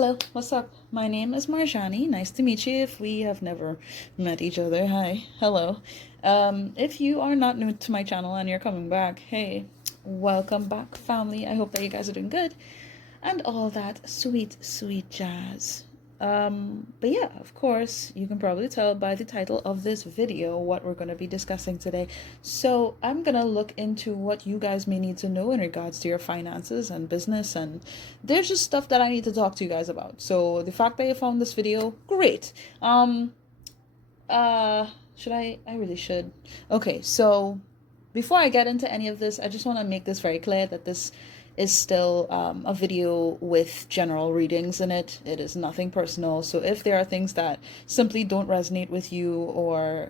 Hello, what's up? My name is Marjani. Nice to meet you if we have never met each other. Hi, hello. If you are not new to my channel and you're coming back, hey, welcome back, family. I hope that you guys are doing good and all that sweet, sweet jazz. But yeah, of course, you can probably tell by the title of this video what we're going to be discussing today. So I'm going to look into what you guys may need to know in regards to your finances and business, and there's just stuff that I need to talk to you guys about. So the fact that you found this video, great. Should I really should. Okay, so before I get into any of this, I just want to make this very clear that this is still a video with general readings in it. It is nothing personal. So if there are things that simply don't resonate with you or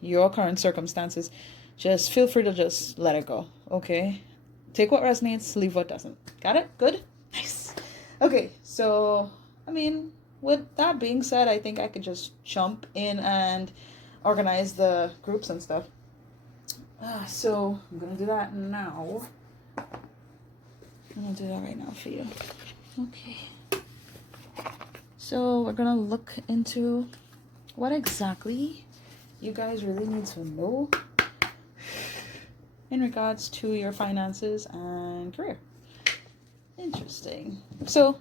your current circumstances, just feel free to just let it go. Okay? Take what resonates, leave what doesn't. Got it? Good? Nice. Okay, so, with that being said, I think I could just jump in and organize the groups and stuff. So I'm going to do that now. I'm going to do that right now for you. Okay. So we're going to look into what exactly you guys really need to know in regards to your finances and career. Interesting. So,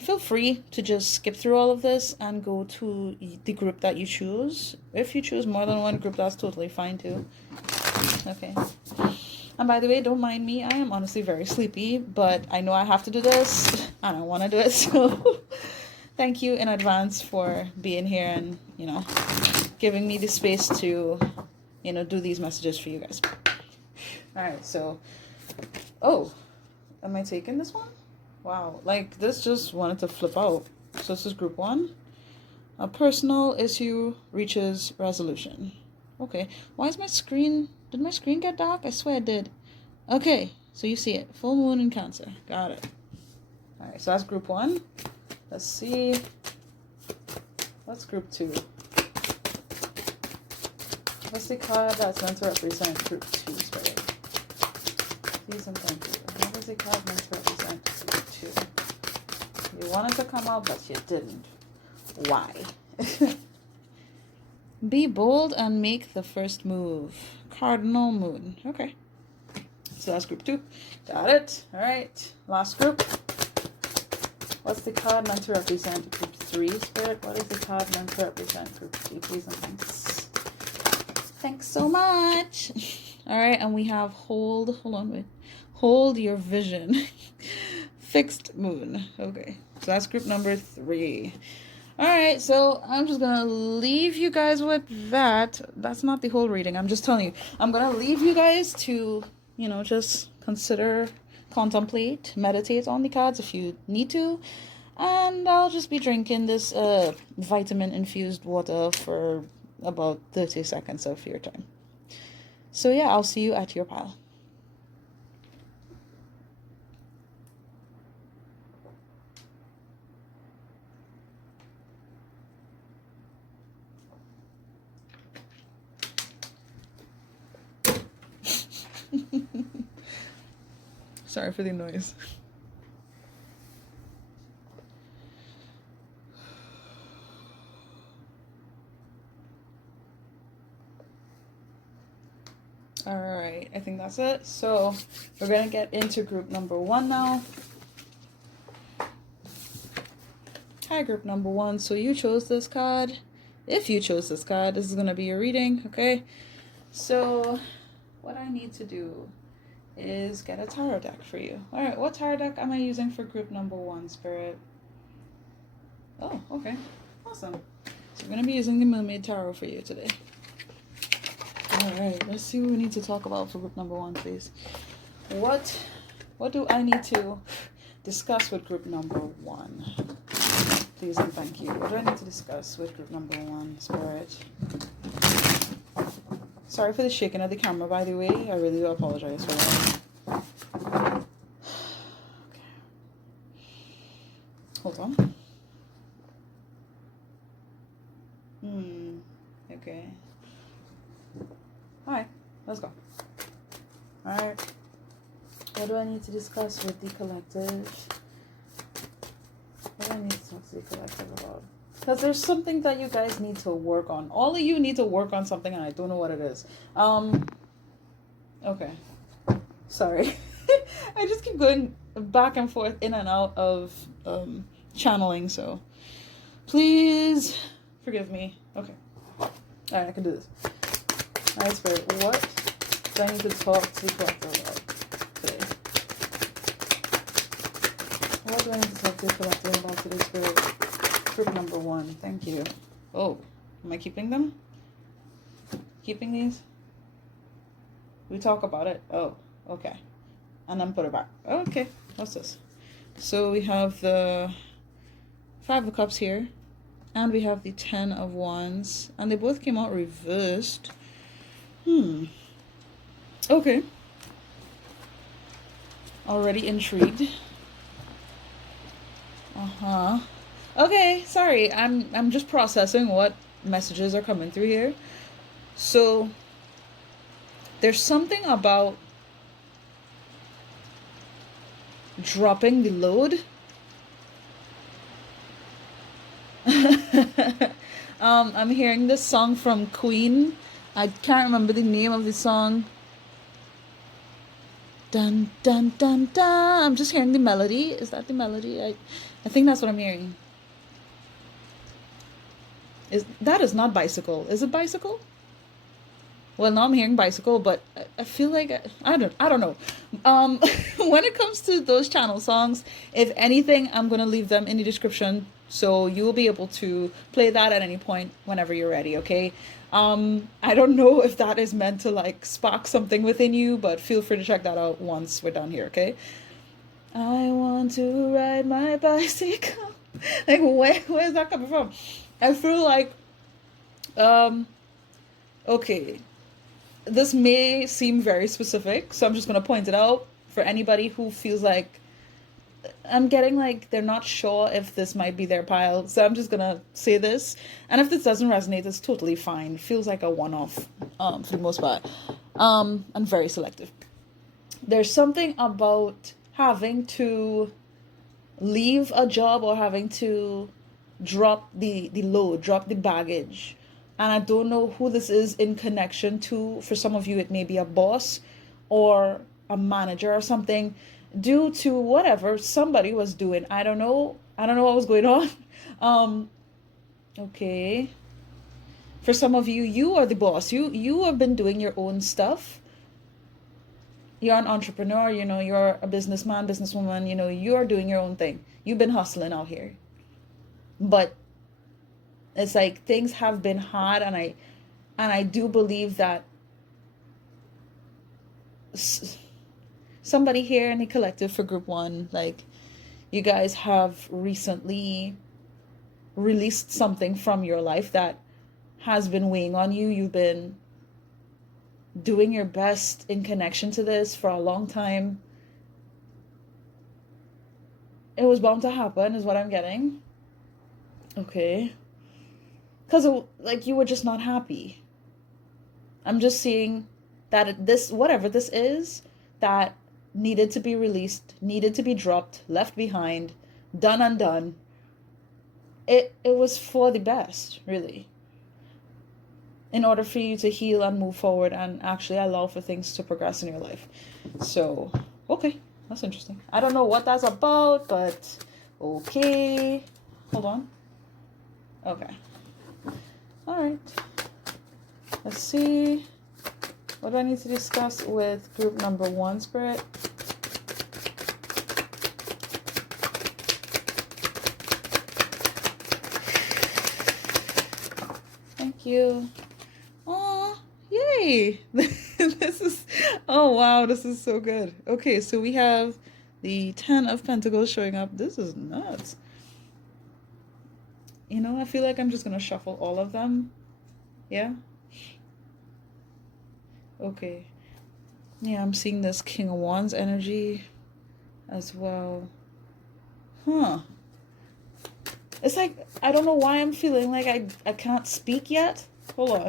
feel free to just skip through all of this and go to the group that you choose. If you choose more than one group, that's totally fine too. Okay. And by the way, don't mind me. I am honestly very sleepy, but I know I have to do this and I want to do it. So thank you in advance for being here and, giving me the space to, do these messages for you guys. All right. So, am I taking this one? Wow. This just wanted to flip out. So this is group 1. A personal issue reaches resolution. Okay. Why is my screen... Did my screen get dark? I swear it did. Okay, so you see it. Full moon in Cancer. Got it. Alright, so that's group 1. Let's see. What's group 2? What's the card that's meant to represent group 2, spirit? Please and thank you. What was the card meant to represent group 2? You wanted to come out, but you didn't. Why? Be bold and make the first move. Cardinal Moon. Okay. So that's group 2. Got it. Alright. Last group. What's the card meant to represent group 3, Spirit? What is the card meant to represent group 3? Please and thanks. Thanks so much. Alright, and we have hold your vision. Fixed moon. Okay. So that's group number 3. Alright, so I'm just going to leave you guys with that. That's not the whole reading. I'm just telling you. I'm going to leave you guys to, just consider, contemplate, meditate on the cards if you need to. And I'll just be drinking this vitamin-infused water for about 30 seconds of your time. So yeah, I'll see you at your pile. Sorry for the noise. Alright, I think that's it. So we're going to get into group number 1 now. Hi, group number 1. So you chose this card. If you chose this card, this is going to be your reading, okay? So what I need to do is get a tarot deck for you. Alright, what tarot deck am I using for group number 1, Spirit? Oh, okay. Awesome. So we're going to be using the Mermaid Tarot for you today. Alright, let's see what we need to talk about for group number 1, please. What do I need to discuss with group number 1? Please and thank you. What do I need to discuss with group number 1, Spirit? Sorry for the shaking of the camera, by the way. I really do apologize for that. Okay. Hold on. Okay. Alright, let's go. Alright. What do I need to discuss with the collective? What do I need to talk to the collective about? Because there's something that you guys need to work on. All of you need to work on something, and I don't know what it is. Okay. Sorry. I just keep going back and forth in and out of channeling, so please forgive me. Okay. Alright, I can do this. Alright, Spirit, what do I need to talk to the collective about today? What do I need to talk to the collective about today, Spirit? Group number 1. Thank you. Oh, am I keeping them? Keeping these? We talk about it. Oh, okay. And then put it back. Okay. What's this? So we have the 5 of Cups here. And we have the 10 of Wands. And they both came out reversed. Okay. Already intrigued. Okay, sorry. I'm just processing what messages are coming through here. So there's something about dropping the load. I'm hearing this song from Queen. I can't remember the name of the song. Dun dun dun dun. I'm just hearing the melody. Is that the melody? I think that's what I'm hearing. That is not bicycle. Is it bicycle? Well, now I'm hearing bicycle, but I feel like I don't know. When it comes to those channel songs, if anything, I'm gonna leave them in the description, so you will be able to play that at any point whenever you're ready. Okay. I don't know if that is meant to like spark something within you, but feel free to check that out once we're done here. Okay. I want to ride my bicycle. Like where's that coming from? I feel like okay, this may seem very specific, so I'm just going to point it out for anybody who feels like I'm getting like they're not sure if this might be their pile. So I'm just going to say this. And if this doesn't resonate, it's totally fine. It feels like a one-off for the most part. I'm very selective. There's something about having to leave a job or having to drop the load, drop the baggage. And I don't know who this is in connection to. For some of you, it may be a boss or a manager or something, due to whatever somebody was doing. I don't know what was going on. Okay. For some of you, you are the boss. You have been doing your own stuff. You're an entrepreneur, you're a businessman, businesswoman, you're doing your own thing. You've been hustling out here. But it's like things have been hard, and I do believe that somebody here in the collective for group 1, like you guys have recently released something from your life that has been weighing on you. You've been doing your best in connection to this for a long time. It was bound to happen is what I'm getting. Okay. Because like you were just not happy. I'm just seeing that this, whatever this is, that needed to be released, needed to be dropped, left behind, done undone. It was for the best, really. In order for you to heal and move forward and actually allow for things to progress in your life. So, okay, that's interesting. I don't know what that's about, but okay. Hold on. Okay. All right. Let's see. What do I need to discuss with group number 1, Spirit? Thank you. Oh, yay. Oh, wow, this is so good. Okay, so we have the 10 of Pentacles showing up. This is nuts. I feel like I'm just going to shuffle all of them. Yeah? Okay. Yeah, I'm seeing this King of Wands energy as well. Huh. It's like, I don't know why I'm feeling like I can't speak yet. Hold on.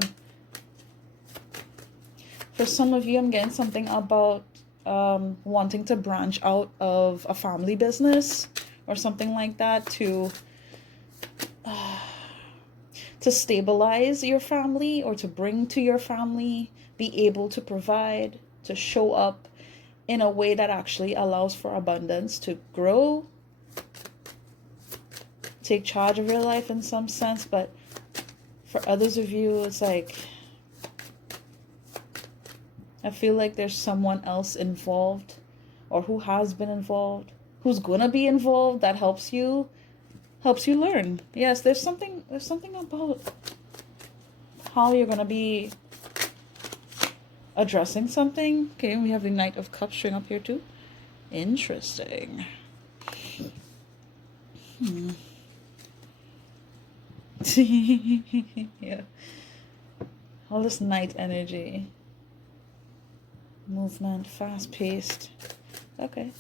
For some of you, I'm getting something about wanting to branch out of a family business or something like that to stabilize your family or to bring to your family, be able to provide, to show up in a way that actually allows for abundance to grow, take charge of your life in some sense. But for others of you, it's like, I feel like there's someone else involved, or who has been involved, who's gonna be involved, that helps you learn. Yes, there's something about how you're gonna be addressing something. Okay, we have the Knight of Cups showing up here too. Interesting. Yeah. All this night energy. Movement, fast paced. Okay.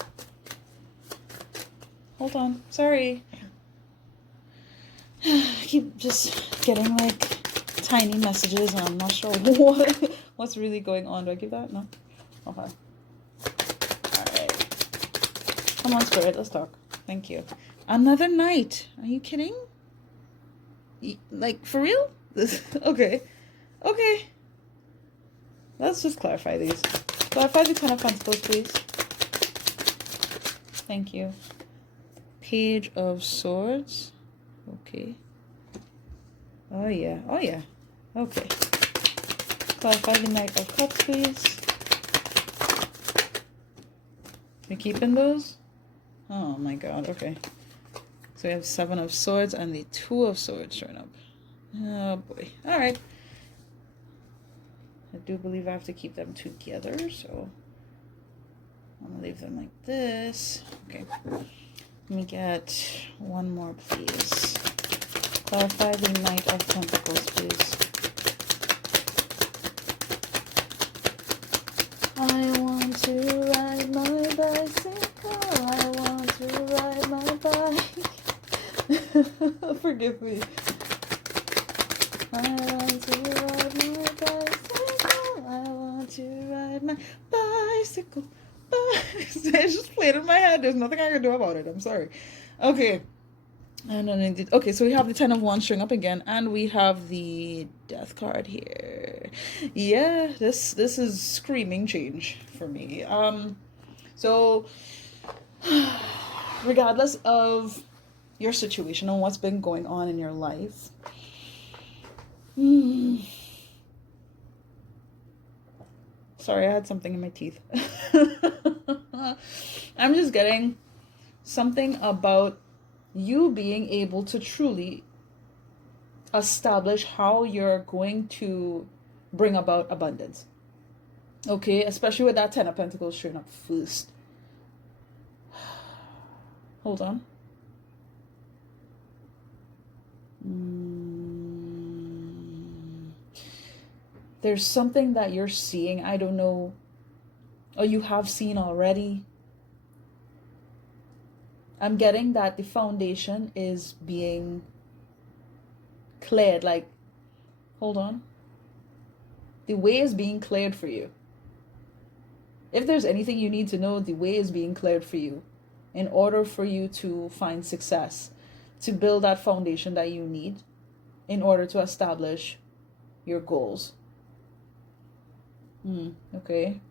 Hold on. Sorry. I keep just getting like tiny messages and I'm not sure what's really going on. Do I give that? No? Okay. Alright. Come on, Spirit, let's talk. Thank you. Another night. Are you kidding? Like, for real? Okay. Okay. Let's just clarify these. Clarify the Ten of Pentacles, please. Thank you. Page of Swords. Okay. Oh, yeah. Oh, yeah. Okay. Clarify the Knight of Cups, please. You keeping those? Oh, my God. Okay. So we have Seven of Swords and the Two of Swords showing up. Oh, boy. All right. I do believe I have to keep them together, so I'm going to leave them like this. Okay. Let me get one more, please. Clarify the Knight of Pentacles, please. I want to ride my bicycle. I want to ride my bike. Forgive me. I want to ride my bicycle. I want to ride my bicycle. It just played in my head. There's nothing I can do about it. I'm sorry. Okay. And then indeed, okay, so we have the Ten of Wands showing up again, and we have the Death card here. Yeah, this is screaming change for me. So regardless of your situation and what's been going on in your life, sorry, I had something in my teeth. I'm just getting something about you being able to truly establish how you're going to bring about abundance. Okay, especially with that Ten of Pentacles showing up first. Hold on. There's something that you're seeing, I don't know, or you have seen already. I'm getting that the foundation is being cleared. Like, hold on. The way is being cleared for you. If there's anything you need to know, the way is being cleared for you in order for you to find success, to build that foundation that you need in order to establish your goals. Okay.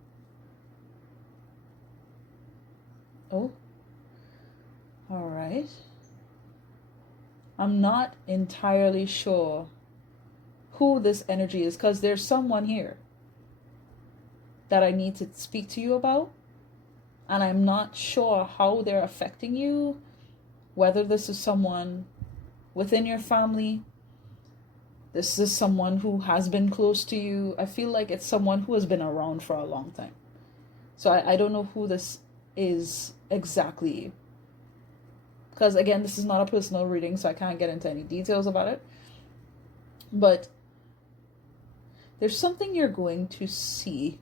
Oh. All right. I'm not entirely sure who this energy is, because there's someone here that I need to speak to you about, and I'm not sure how they're affecting you, whether this is someone within your family, this is someone who has been close to you. I feel like it's someone who has been around for a long time. So I don't know who this is exactly, because again, this is not a personal reading, so I can't get into any details about it. But there's something you're going to see.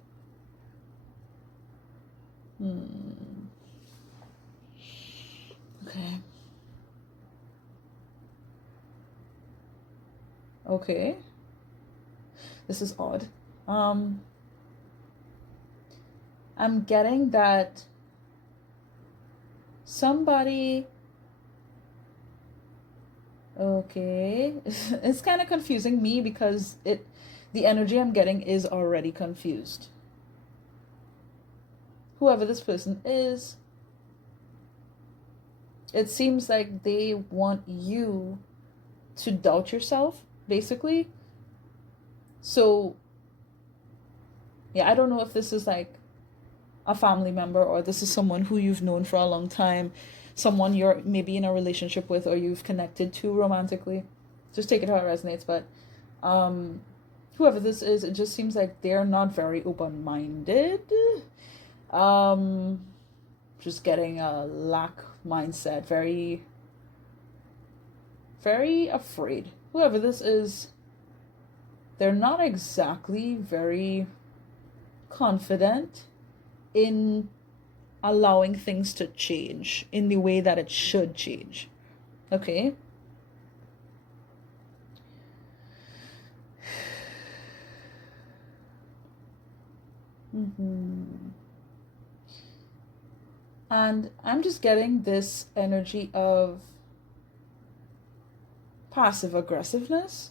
Okay. Okay. This is odd. I'm getting that somebody Okay. It's kind of confusing me because the energy I'm getting is already confused. Whoever this person is, it seems like they want you to doubt yourself, basically. So, yeah, I don't know if this is like a family member or this is someone who you've known for a long time, someone you're maybe in a relationship with or you've connected to romantically. Just take it how it resonates. But whoever this is, it just seems like they're not very open-minded. Um, just getting a lack mindset, very, very afraid. Whoever this is, they're not exactly very confident in allowing things to change in the way that it should change. Okay? And I'm just getting this energy of passive aggressiveness,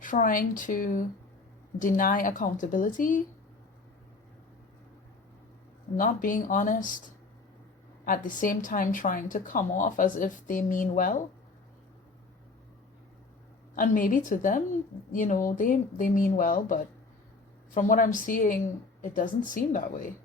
trying to deny accountability, not being honest, at the same time trying to come off as if they mean well. And maybe to them, they mean well, but from what I'm seeing, it doesn't seem that way.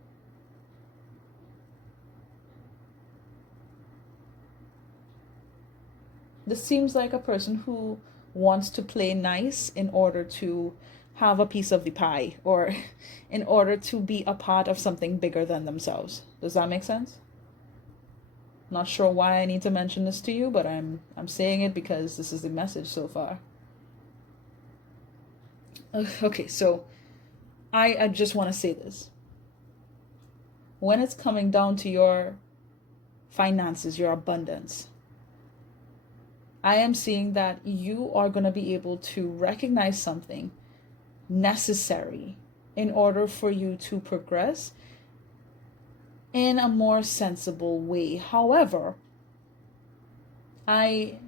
This seems like a person who wants to play nice in order to have a piece of the pie or in order to be a part of something bigger than themselves. Does that make sense? Not sure why I need to mention this to you, but I'm saying it because this is the message so far. Okay, so I just want to say this. When it's coming down to your finances, your abundance, I am seeing that you are going to be able to recognize something necessary in order for you to progress in a more sensible way. However, I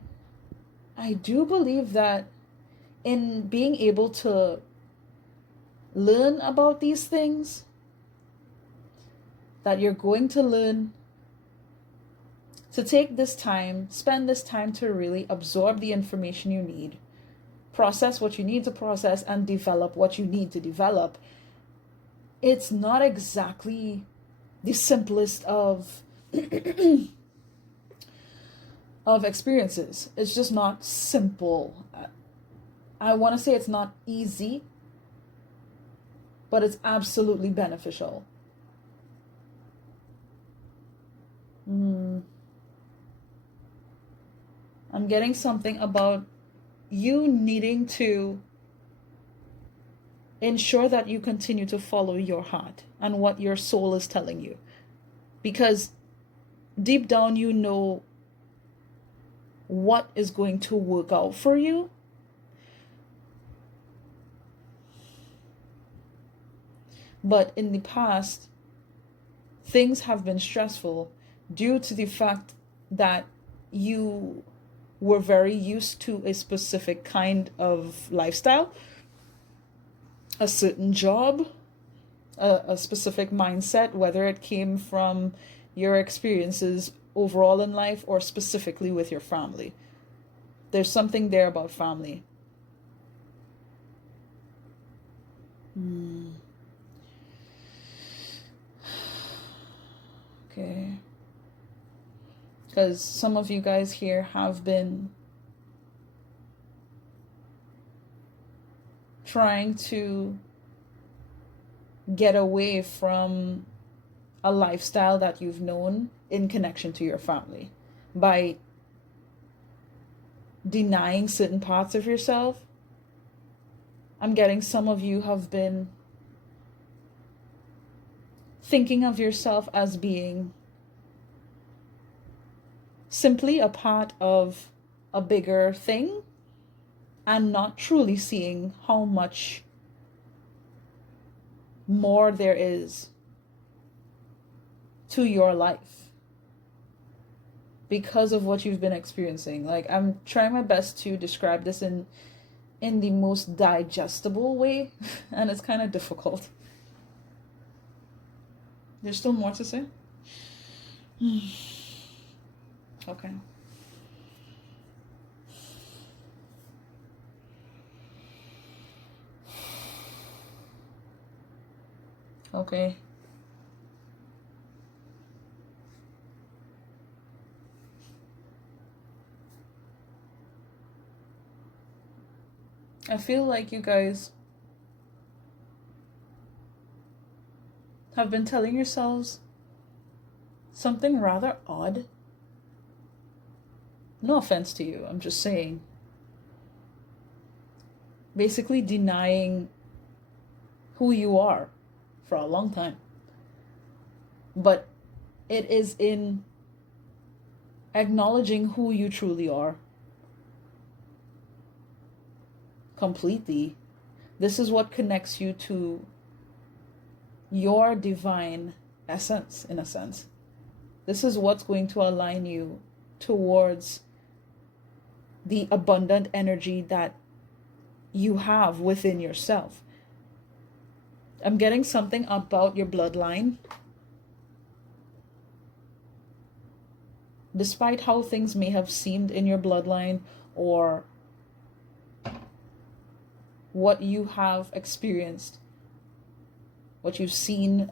do believe that in being able to learn about these things, that you're going to learn to take this time, spend this time to really absorb the information you need, process what you need to process, and develop what you need to develop. It's not exactly the simplest of of experiences. It's just not simple. I want to say it's not easy, but it's absolutely beneficial. I'm getting something about you needing to ensure that you continue to follow your heart and what your soul is telling you. Because deep down, you know what is going to work out for you. But in the past, things have been stressful due to the fact that you were very used to a specific kind of lifestyle, a certain job, a specific mindset, whether it came from your experiences overall in life or specifically with your family. There's something there about family. Okay. Because some of you guys here have been trying to get away from a lifestyle that you've known in connection to your family by denying certain parts of yourself. I'm getting some of you have been thinking of yourself as being simply a part of a bigger thing and not truly seeing how much more there is to your life. because of what you've been experiencing. Like, I'm trying my best to describe this in the most digestible way, and it's kind of difficult. There's still more to say? Okay. Okay. I feel like you guys have been telling yourselves something rather odd. No offense to you, I'm just saying. Basically denying who you are for a long time. But it is in acknowledging who you truly are completely. This is what connects you to your divine essence, in a sense. This is what's going to align you towards the abundant energy that you have within yourself. I'm getting something about your bloodline. Despite how things may have seemed in your bloodline, or what you have experienced, what you've seen,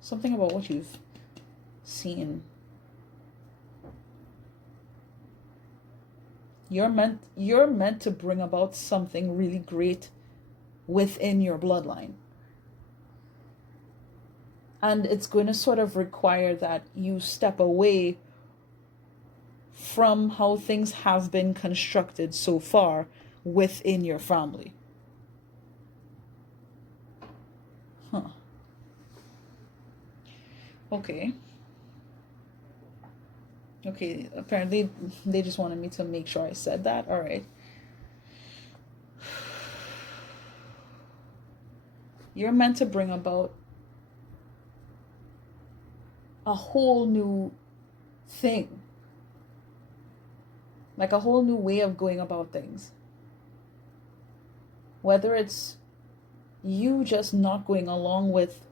something about what you've seen. You're meant to bring about something really great within your bloodline. And it's going to sort of require that you step away from how things have been constructed so far within your family. Huh. Okay. Okay, apparently they just wanted me to make sure I said that. All right. You're meant to bring about a whole new thing. Like a whole new way of going about things. Whether it's you just not going along with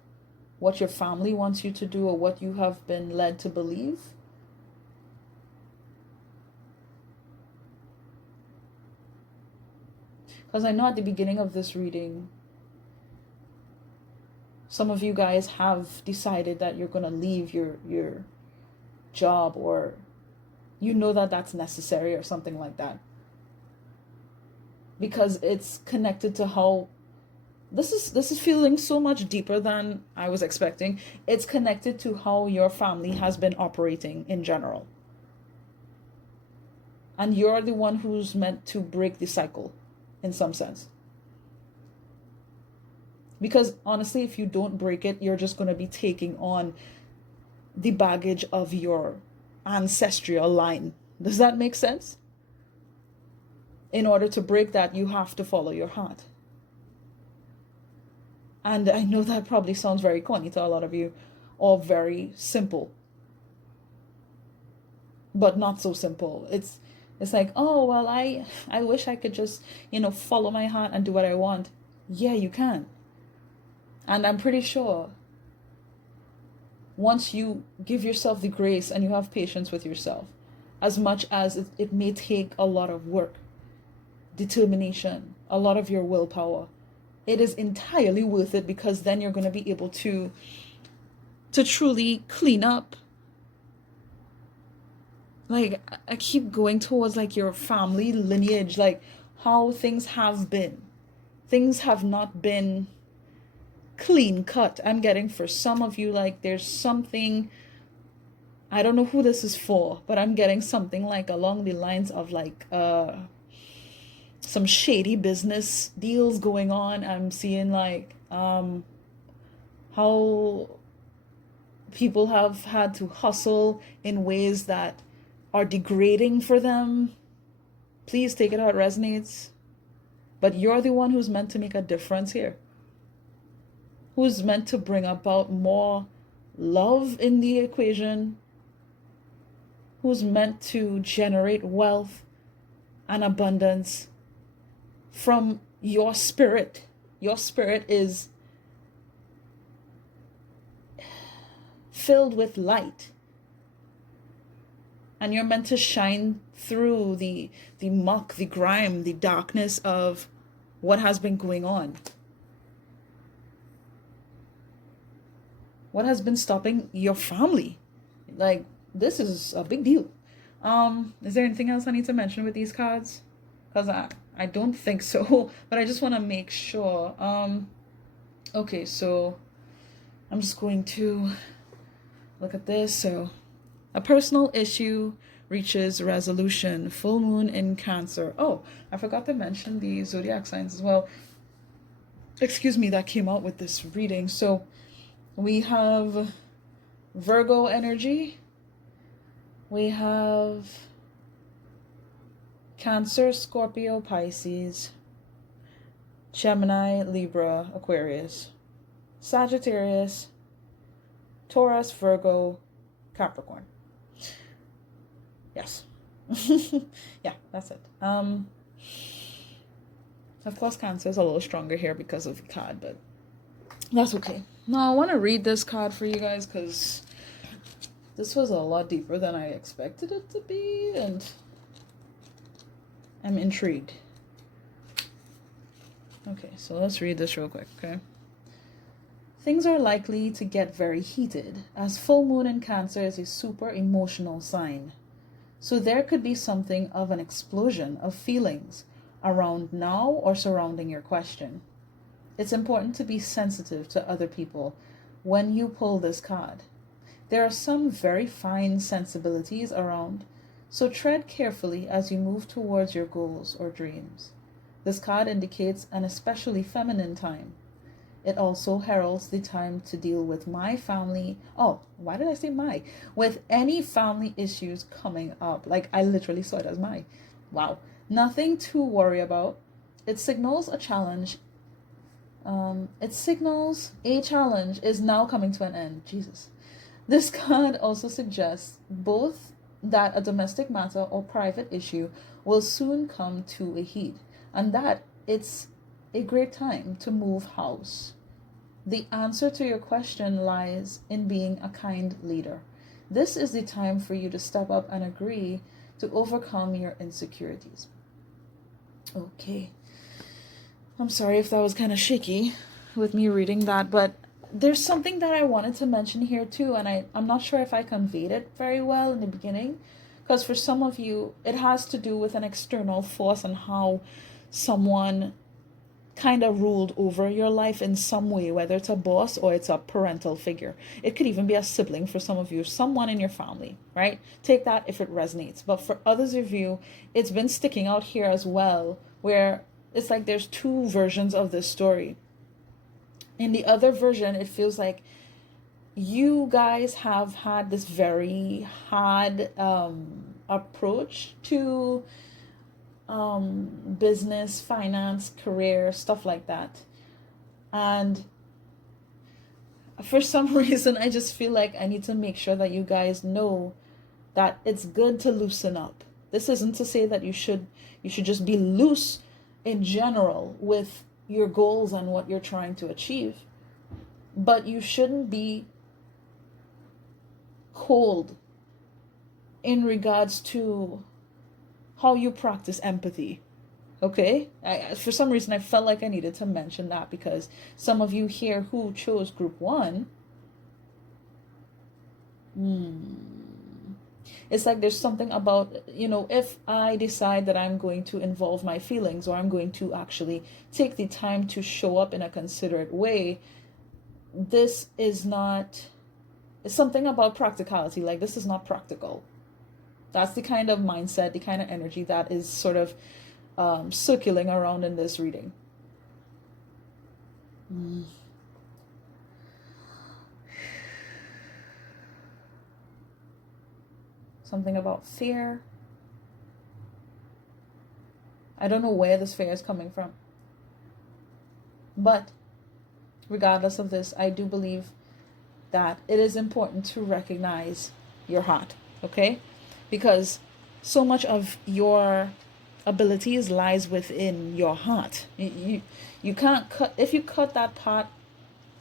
what your family wants you to do or what you have been led to believe. Because I know at the beginning of this reading, some of you guys have decided that you're going to leave your job, or you know that that's necessary or something like that. Because it's connected to how this is feeling so much deeper than I was expecting. It's connected to how your family has been operating in general. And you're the one who's meant to break the cycle in some sense. Because honestly, if you don't break it, you're just going to be taking on the baggage of your ancestral line. Does that make sense? In order to break that, you have to follow your heart. And I know that probably sounds very corny to a lot of you, or very simple. But not so simple. It's like, oh, well, I wish I could just, follow my heart and do what I want. Yeah, you can. And I'm pretty sure once you give yourself the grace and you have patience with yourself, as much as it may take a lot of work, determination, a lot of your willpower, it is entirely worth it, because then you're going to be able to truly clean up. Like, I keep going towards like your family lineage, like how things have been. Things have not been clean cut. I'm getting for some of you, like there's something, I don't know who this is for, but I'm getting something like along the lines of like some shady business deals going on. I'm seeing like how people have had to hustle in ways that are degrading for them. Please take it how it resonates. But you're the one who's meant to make a difference here. Who's meant to bring about more love in the equation. who's meant to generate wealth and abundance from your spirit. Your spirit is filled with light, and you're meant to shine through the muck, the grime, the darkness of what has been going on. What has been stopping your family? Like, this is a big deal. Is there anything else I need to mention with these cards? Because I don't think so, but I just want to make sure. Okay, so I'm just going to look at this. So, a personal issue reaches resolution. Full moon in Cancer. Oh, I forgot to mention the zodiac signs as well. Excuse me, that came out with this reading. So, we have Virgo energy. We have Cancer, Scorpio, Pisces, Gemini, Libra, Aquarius, Sagittarius, Taurus, Virgo, Capricorn. Yes. Yeah, that's it. Of course, Cancer is a little stronger here because of the card, but that's okay. Now, I want to read this card for you guys because this was a lot deeper than I expected it to be, and I'm intrigued. Okay, so let's read this real quick, okay? Things are likely to get very heated, as full moon in Cancer is a super emotional sign. So there could be something of an explosion of feelings around now or surrounding your question. It's important to be sensitive to other people when you pull this card. There are some very fine sensibilities around, so tread carefully as you move towards your goals or dreams. This card indicates an especially feminine time. It also heralds the time to deal with my family. Oh, why did I say my? With any family issues coming up. Like, I literally saw it as my. Wow. Nothing to worry about. It signals a challenge. A challenge is now coming to an end. Jesus. This card also suggests both that a domestic matter or private issue will soon come to a head, and that it's a great time to move house. The answer to your question lies in being a kind leader. This is the time for you to step up and agree to overcome your insecurities. Okay. I'm sorry if that was kind of shaky with me reading that, but there's something that I wanted to mention here too, and I'm not sure if I conveyed it very well in the beginning, because for some of you, it has to do with an external force and how someone kind of ruled over your life in some way, whether it's a boss or it's a parental figure. It could even be a sibling for some of you, someone in your family, right? Take that if it resonates. But for others of you, it's been sticking out here as well, where it's like there's two versions of this story. In the other version, it feels like you guys have had this very hard approach to business, finance, career, stuff like that. And for some reason, I just feel like I need to make sure that you guys know that it's good to loosen up. This isn't to say that you should just be loose in general with your goals and what you're trying to achieve, but you shouldn't be cold in regards to how you practice empathy. Okay? For some reason, I felt like I needed to mention that because some of you here who chose group 1, it's like there's something about, if I decide that I'm going to involve my feelings, or I'm going to actually take the time to show up in a considerate way, this is not, it's something about practicality. Like, this is not practical. That's the kind of mindset, the kind of energy that is sort of circulating around in this reading. Something about fear. I don't know where this fear is coming from. But regardless of this, I do believe that it is important to recognize your heart, okay? because so much of your abilities lies within your heart. You can't cut, if you cut that part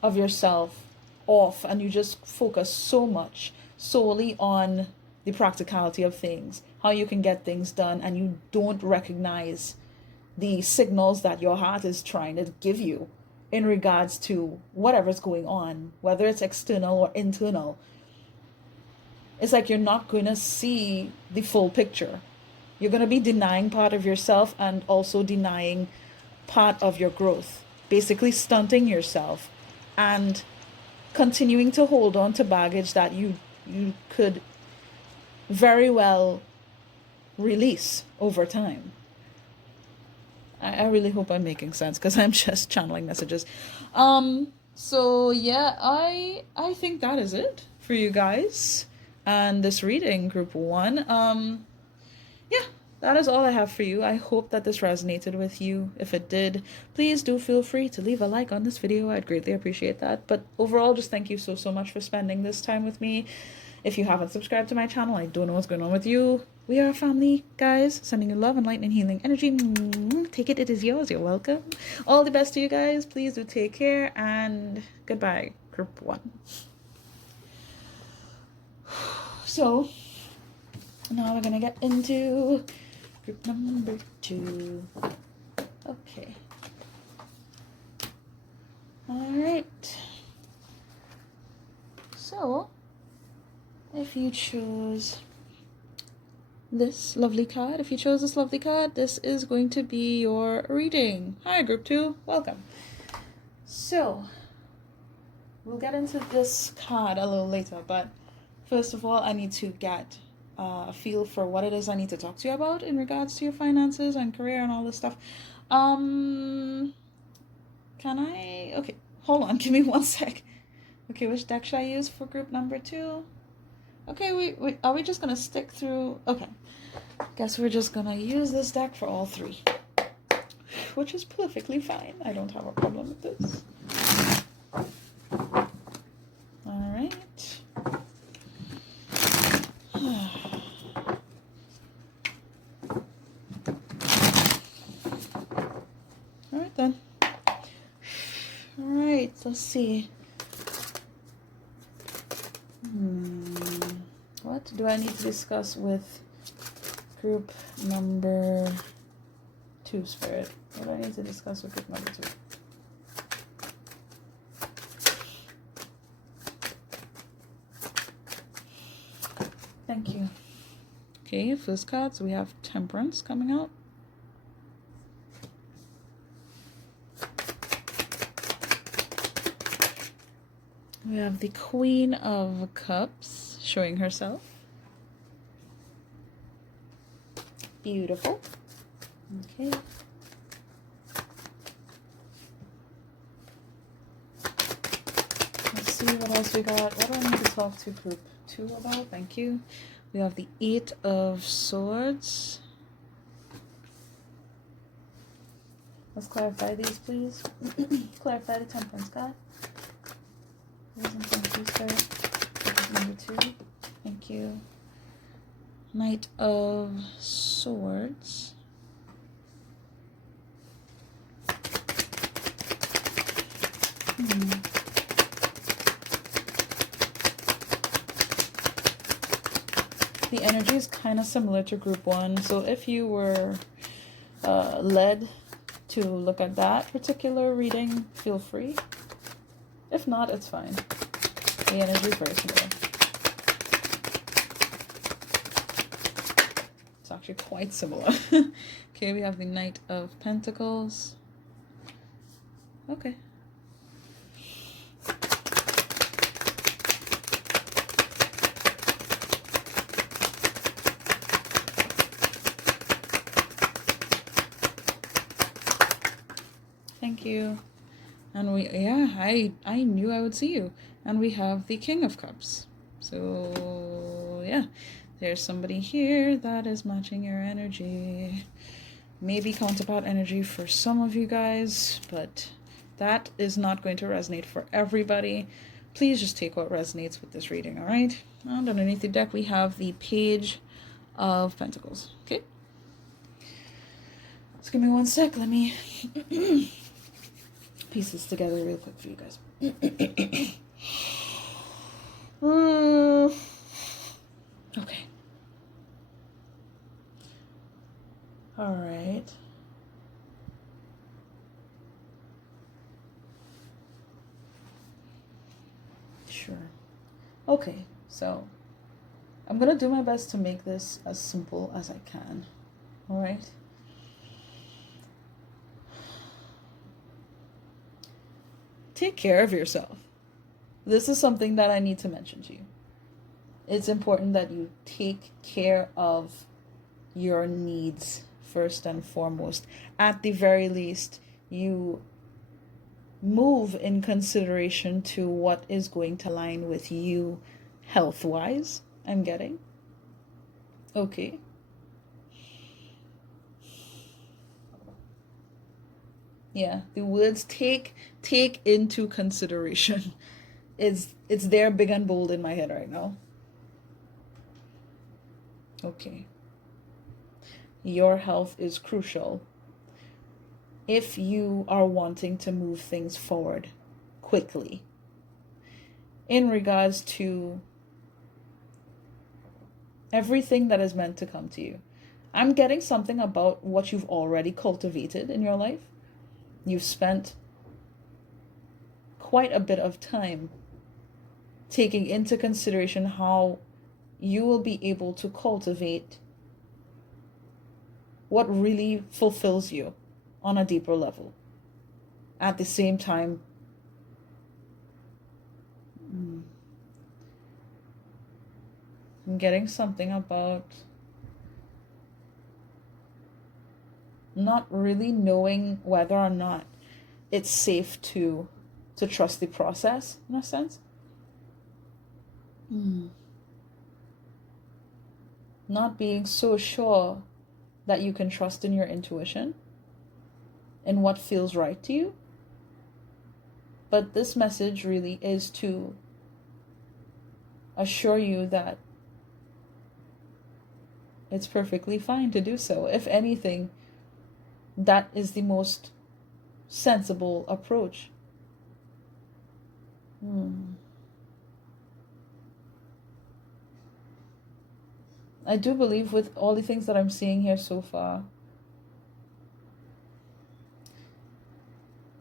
of yourself off and you just focus so much solely on the practicality of things, how you can get things done, and you don't recognize the signals that your heart is trying to give you in regards to whatever's going on, whether it's external or internal. It's like you're not going to see the full picture. You're going to be denying part of yourself and also denying part of your growth, basically stunting yourself and continuing to hold on to baggage that you could very well release over time. I really hope I'm making sense, because I'm just channeling messages. So yeah, I think that is it for you guys and this reading, group 1. Yeah, that is all I have for you. I hope that this resonated with you. If it did, please do feel free to leave a like on this video. I'd greatly appreciate that. But overall, just thank you so much for spending this time with me. If you haven't subscribed to my channel, I don't know what's going on with you. We are a family, guys. Sending you love and light and healing energy. Take it, it is yours. You're welcome. All the best to you guys. Please do take care, and goodbye, group 1. So now we're gonna get into group number 2. Okay. All right. So if you chose this lovely card, this is going to be your reading. Hi, group 2. Welcome. So we'll get into this card a little later, but first of all, I need to get a feel for what it is I need to talk to you about in regards to your finances and career and all this stuff. Can I? Okay, hold on. Give me one sec. Okay, which deck should I use for group number 2? Okay, we are we just gonna stick through? Okay, guess we're just gonna use this deck for all 3, which is perfectly fine. I don't have a problem with this. All right. All right then. All right, let's see. What do I need to discuss with group number 2, Spirit? What do I need to discuss with group number 2? Thank you. Okay, first card, so we have Temperance coming out. We have the Queen of Cups showing herself. Beautiful. Okay. Let's see what else we got. What do I need to talk to group 2 about? Thank you. We have the 8 of Swords. Let's clarify these, please. Clarify the Temperance card. Number 2. Thank you. Knight of Swords. The energy is kind of similar to group 1, so if you were led to look at that particular reading, feel free. If not, it's fine. The energy is very similar. It's actually quite similar. Okay, we have the Knight of Pentacles. Okay. Thank you. And we, yeah, I knew I would see you. And we have the King of Cups. So, yeah, there's somebody here that is matching your energy. Maybe counterpart energy for some of you guys, but that is not going to resonate for everybody. Please just take what resonates with this reading, all right? And underneath the deck, we have the Page of Pentacles. Okay. Just give me one sec. Let me piece this together real quick for you guys. Okay. All right. Sure. Okay, so I'm gonna do my best to make this as simple as I can. All right. Take care of yourself. This is something that I need to mention to you. It's important that you take care of your needs first and foremost. At the very least, you move in consideration to what is going to align with you health-wise, I'm getting. Okay. Yeah, the words take into consideration. It's there big and bold in my head right now. Okay. Your health is crucial if you are wanting to move things forward quickly. In regards to everything that is meant to come to you. I'm getting something about what you've already cultivated in your life. You've spent quite a bit of time taking into consideration how you will be able to cultivate what really fulfills you on a deeper level. At the same time, I'm getting something about not really knowing whether or not it's safe to trust the process, in a sense. Not being so sure that you can trust in your intuition and what feels right to you. But this message really is to assure you that it's perfectly fine to do so. If anything, that is the most sensible approach. I do believe with all the things that I'm seeing here so far,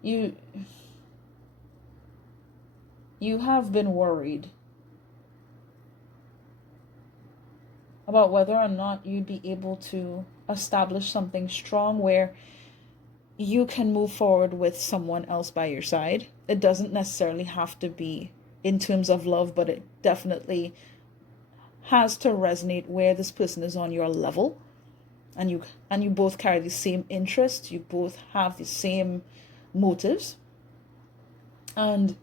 you have been worried about whether or not you'd be able to establish something strong where you can move forward with someone else by your side. It doesn't necessarily have to be in terms of love, but it definitely has to resonate where this person is on your level, and you both carry the same interests, you both have the same motives. And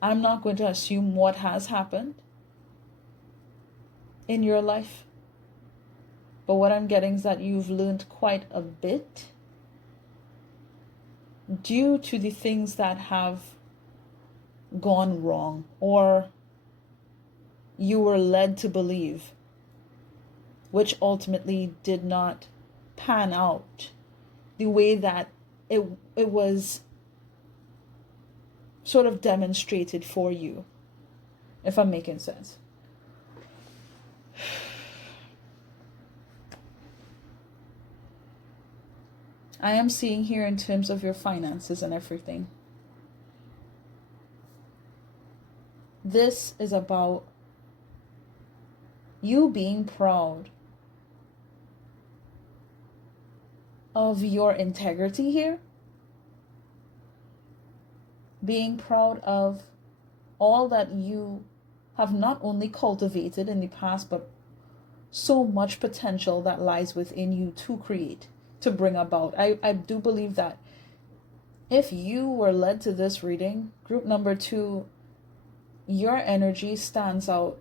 I'm not going to assume what has happened in your life, but what I'm getting is that you've learned quite a bit due to the things that have gone wrong, or you were led to believe, which ultimately did not pan out the way that it was sort of demonstrated for you, if I'm making sense. I am seeing here in terms of your finances and everything. This is about you being proud of your integrity here. Being proud of all that you have not only cultivated in the past, but so much potential that lies within you to create, to bring about. I do believe that if you were led to this reading, group number 2, your energy stands out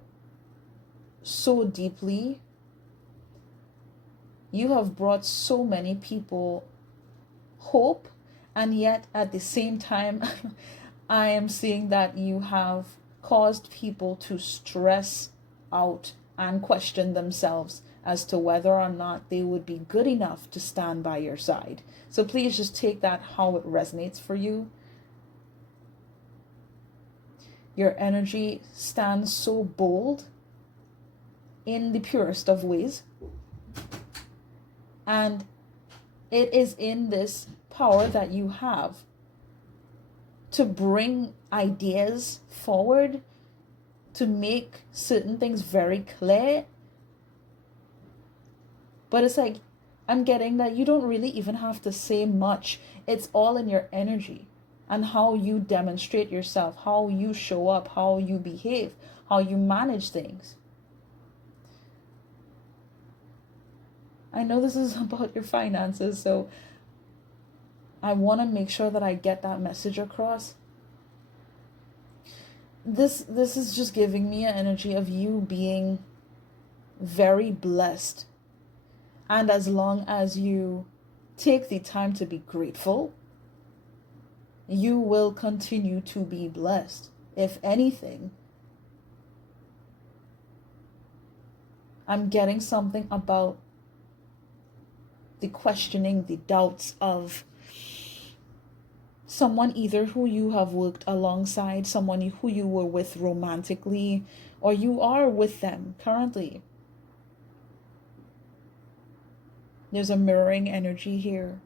so deeply. You have brought so many people hope, and yet at the same time, I am seeing that you have caused people to stress out and question themselves as to whether or not they would be good enough to stand by your side. So please just take that how it resonates for you. Your energy stands so bold in the purest of ways. And it is in this power that you have to bring ideas forward, to make certain things very clear. But it's like, I'm getting that you don't really even have to say much. It's all in your energy and how you demonstrate yourself, how you show up, how you behave, how you manage things. I know this is about your finances, so I want to make sure that I get that message across. This is just giving me an energy of you being very blessed. And as long as you take the time to be grateful, you will continue to be blessed. If anything, I'm getting something about the questioning, the doubts of someone either who you have worked alongside, someone who you were with romantically, or you are with them currently. There's a mirroring energy here.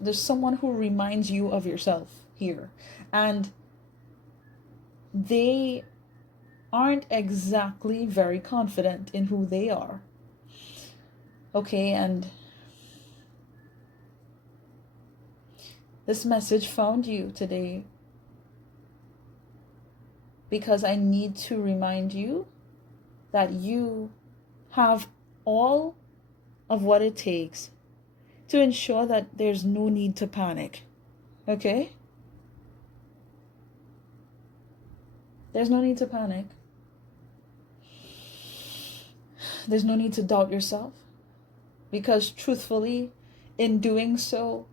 There's someone who reminds you of yourself here. And they aren't exactly very confident in who they are. Okay, and this message found you today because I need to remind you that you have all of what it takes to ensure that there's no need to panic. Okay? There's no need to panic. There's no need to doubt yourself. Because truthfully, in doing so,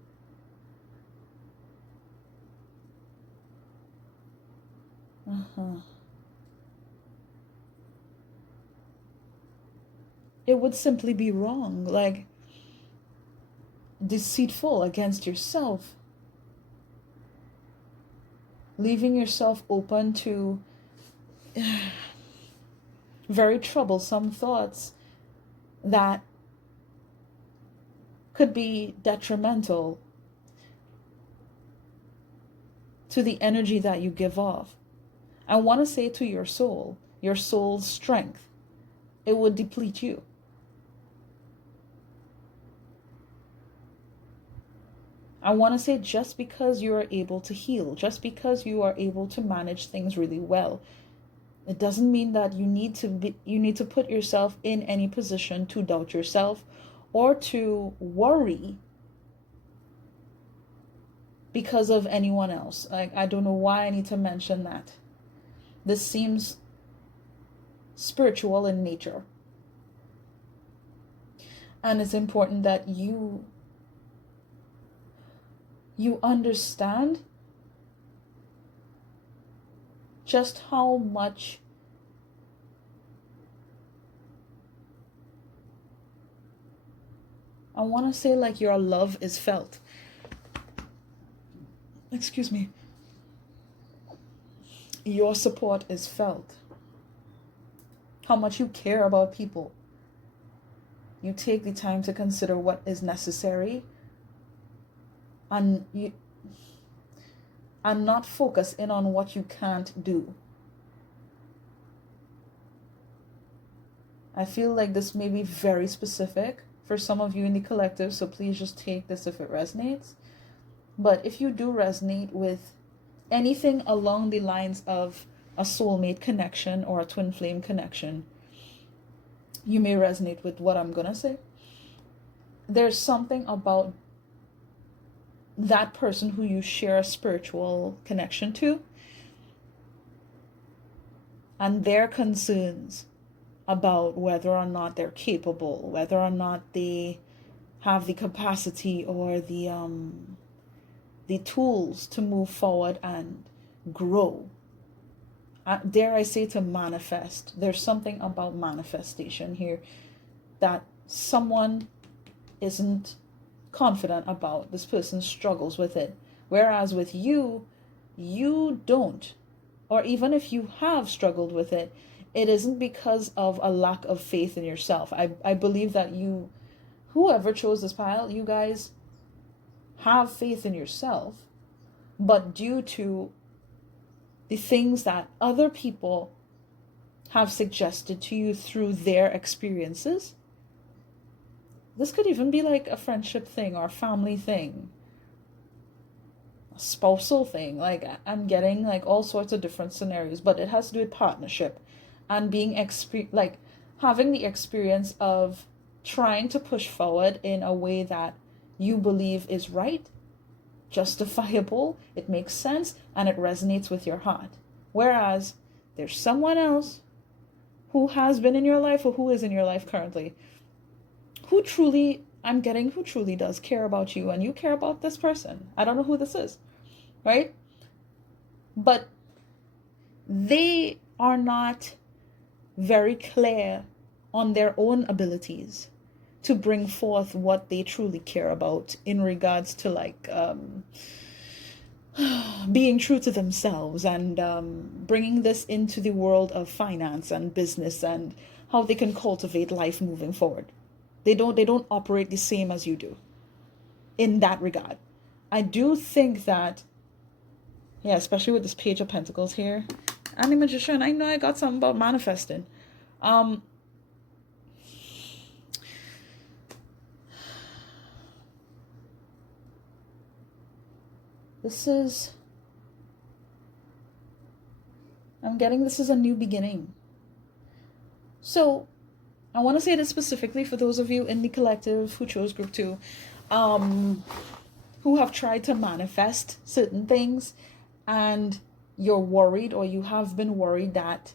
it would simply be wrong, like deceitful against yourself, leaving yourself open to very troublesome thoughts that could be detrimental to the energy that you give off. I want to say to your soul's strength, it would deplete you. I want to say just because you are able to heal, just because you are able to manage things really well, it doesn't mean that you need to put yourself in any position to doubt yourself or to worry because of anyone else. Like, I don't know why I need to mention that. This seems spiritual in nature. And it's important that you understand just how much I want to say, like, your love is felt. Excuse me. Your support is felt. How much you care about people. You take the time to consider what is necessary and not focus in on what you can't do. I feel like this may be very specific for some of you in the collective, so please just take this if it resonates. But if you do resonate with anything along the lines of a soulmate connection or a twin flame connection, you may resonate with what I'm gonna say. There's something about that person who you share a spiritual connection to and their concerns about whether or not they're capable, whether or not they have the capacity or the tools to move forward and grow dare I say, to manifest. There's something about manifestation here that someone isn't confident about. This person struggles with it. Whereas with you, you don't. Or even if you have struggled with it, it isn't because of a lack of faith in yourself. I believe that you, whoever chose this pile, you guys have faith in yourself, but due to the things that other people have suggested to you through their experiences, this could even be like a friendship thing or a family thing, a spousal thing. Like, I'm getting like all sorts of different scenarios, but it has to do with partnership and being like having the experience of trying to push forward in a way that you believe is right, justifiable, it makes sense, and it resonates with your heart. Whereas there's someone else who has been in your life or who is in your life currently who truly, who truly does care about you, and you care about this person. I don't know who this is, right? But they are not very clear on their own abilities to bring forth what they truly care about in regards to like being true to themselves and bringing this into the world of finance and business and how they can cultivate life moving forward. They don't operate the same as you do in that regard. I do think that, yeah, especially with this Page of Pentacles here and the Magician, I know I got something about manifesting. I'm getting this is a new beginning. So I want to say this specifically for those of you in the collective who chose group 2, who have tried to manifest certain things and you're worried, or you have been worried that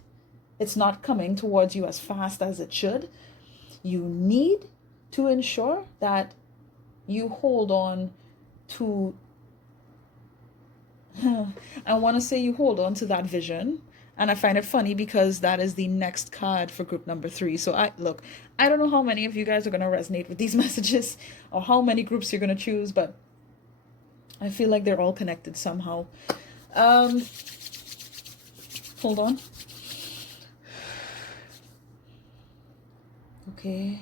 it's not coming towards you as fast as it should. You need to ensure that you hold on to I want to say you hold on to that vision. And I find it funny because that is the next card for group number 3. So I don't know how many of you guys are going to resonate with these messages or how many groups you're going to choose, but I feel like they're all connected somehow. Hold on. Okay.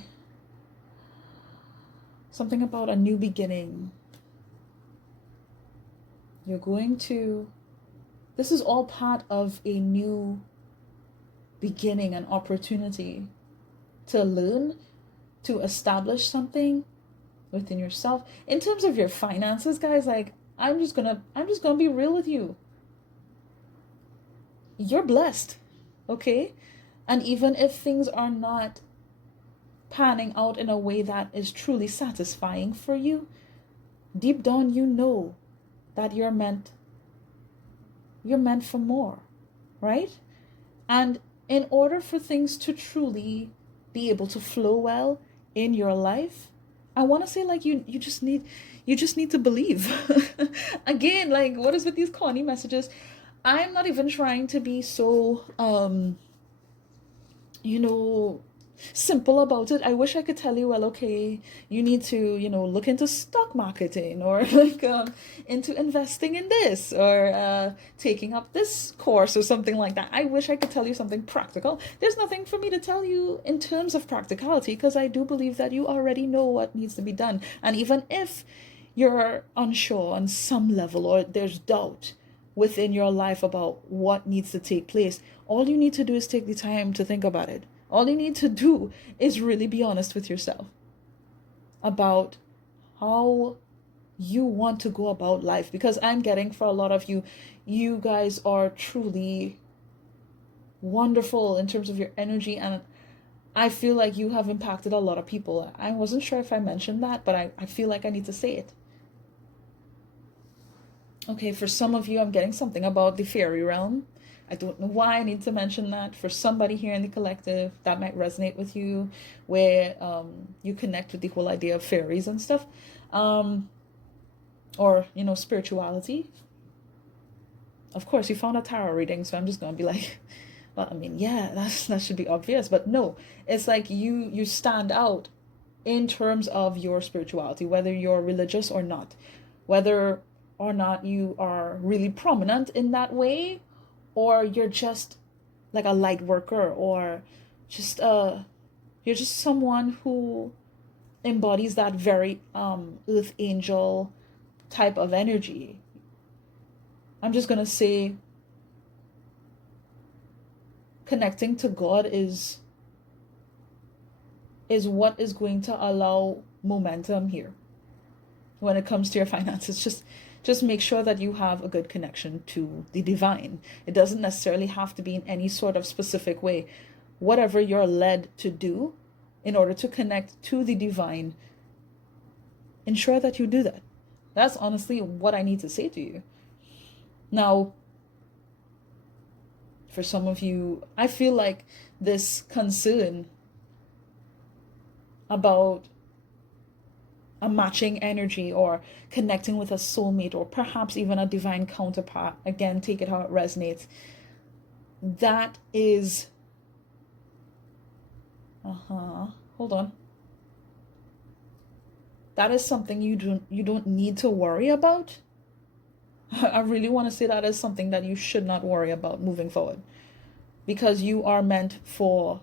Something about a new beginning. You're going to... This is all part of a new beginning, an opportunity to learn, to establish something within yourself. In terms of your finances, guys, like, I'm just gonna be real with you. You're blessed, okay? And even if things are not panning out in a way that is truly satisfying for you, deep down you know that you're meant for more, right? And in order for things to truly be able to flow well in your life, I want to say, like, you just need to believe. Again, like, what is with these corny messages? I'm not even trying to be so simple about it. I wish I could tell you, well, okay, you need to, look into stock marketing, or like into investing in this, or taking up this course or something like that. I wish I could tell you something practical. There's nothing for me to tell you in terms of practicality, because I do believe that you already know what needs to be done. And even if you're unsure on some level, or there's doubt within your life about what needs to take place, all you need to do is take the time to think about it. All you need to do is really be honest with yourself about how you want to go about life. Because I'm getting, for a lot of you, you guys are truly wonderful in terms of your energy, and I feel like you have impacted a lot of people. I wasn't sure if I mentioned that, but I feel like I need to say it. Okay, for some of you, I'm getting something about the fairy realm. I don't know why I need to mention that. For somebody here in the collective, that might resonate with you, where you connect with the whole idea of fairies and stuff, or spirituality. Of course, you found a tarot reading, so I'm just gonna be like, well, I mean, yeah, that should be obvious, but no, it's like you stand out in terms of your spirituality, whether you're religious or not, whether or not you are really prominent in that way, or you're just like a light worker, or just you're just someone who embodies that very earth angel type of energy. I'm just gonna say connecting to God is what is going to allow momentum here when it comes to your finances. Just make sure that you have a good connection to the divine. It doesn't necessarily have to be in any sort of specific way. Whatever you're led to do in order to connect to the divine, ensure that you do that. That's honestly what I need to say to you. Now, for some of you, I feel like this concern about a matching energy or connecting with a soulmate or perhaps even a divine counterpart, again, take it how it resonates, that is hold on, that is something you don't need to worry about. I really want to say that is something that you should not worry about moving forward, because you are meant for,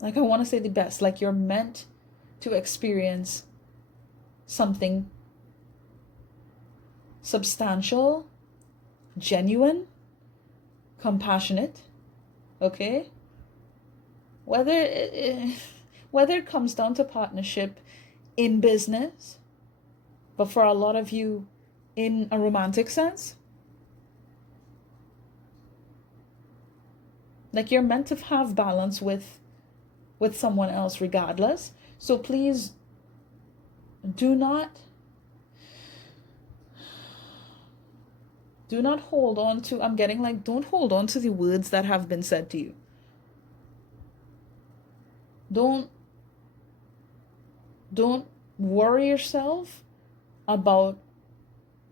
like, I want to say the best, like you're meant to experience something substantial, genuine, compassionate, okay? Whether it comes down to partnership in business, but for a lot of you in a romantic sense, like you're meant to have balance with someone else regardless. So please do not hold on to, I'm getting like, don't hold on to the words that have been said to you. Don't worry yourself about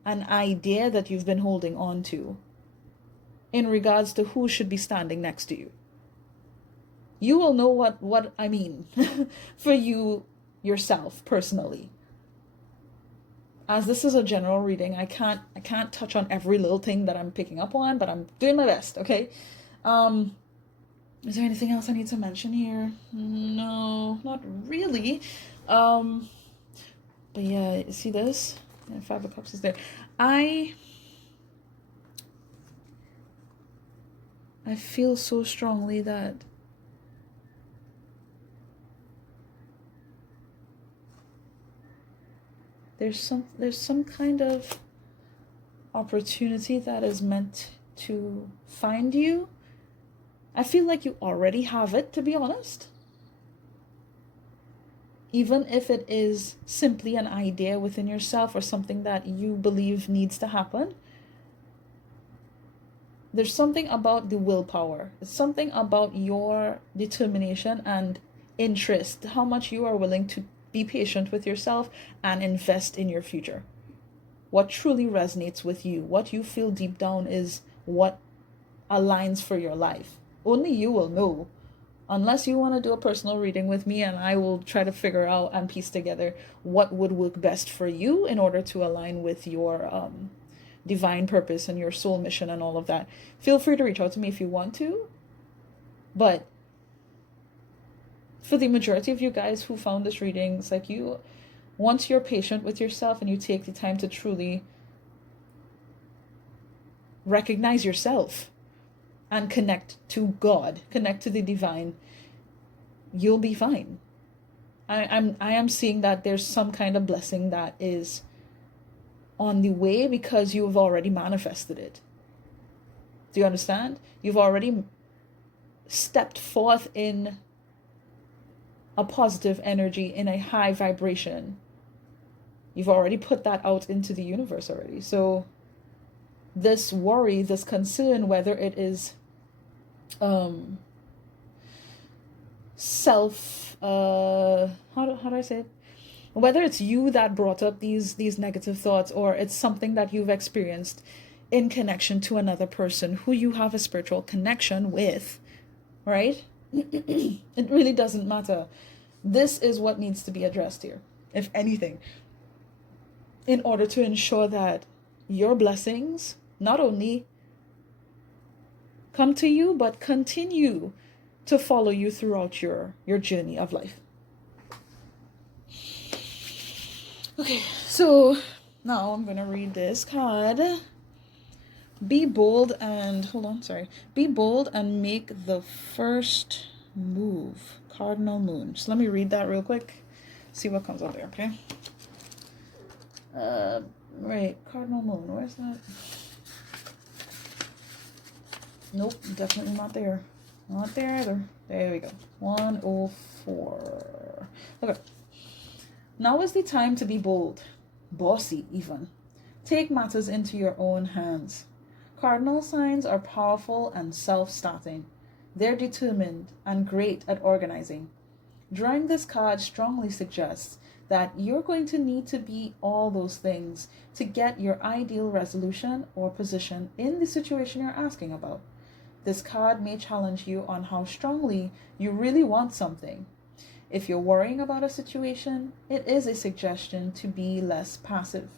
an idea that you've been holding on to in regards to who should be standing next to you. You will know what I mean for you yourself personally. As this is a general reading, I can't touch on every little thing that I'm picking up on, but I'm doing my best, okay? Is there anything else I need to mention here? No, not really. But yeah, see this? Yeah, Five of Cups is there. I feel so strongly that there's some kind of opportunity that is meant to find you. I feel like you already have it, to be honest. Even if it is simply an idea within yourself or something that you believe needs to happen, there's something about the willpower. It's something about your determination and interest, how much you are willing to be patient with yourself and invest in your future. What truly resonates with you, what you feel deep down is what aligns for your life. Only you will know. Unless you want to do a personal reading with me, and I will try to figure out and piece together what would work best for you in order to align with your divine purpose and your soul mission and all of that. Feel free to reach out to me if you want to. But for the majority of you guys who found this reading, it's like once you're patient with yourself and you take the time to truly recognize yourself and connect to God, connect to the divine, you'll be fine. I am seeing that there's some kind of blessing that is on the way because you have already manifested it. Do you understand? You've already stepped forth in a positive energy, in a high vibration. You've already put that out into the universe already. So this worry, this concern, whether it is self how do I say it? Whether it's you that brought up these negative thoughts, or it's something that you've experienced in connection to another person who you have a spiritual connection with, right? It really doesn't matter. This is what needs to be addressed here, if anything, in order to ensure that your blessings not only come to you, but continue to follow you throughout your journey of life. Okay, so now I'm going to read this card. Be bold and, be bold and make the first move. Cardinal moon. So let me read that real quick. See what comes out there, okay? Right, cardinal moon. Where's that? Nope, definitely not there. Not there either. There we go. 104. Okay. Now is the time to be bold. Bossy, even. Take matters into your own hands. Cardinal signs are powerful and self-starting. They're determined and great at organizing. Drawing this card strongly suggests that you're going to need to be all those things to get your ideal resolution or position in the situation you're asking about. This card may challenge you on how strongly you really want something. If you're worrying about a situation, it is a suggestion to be less passive.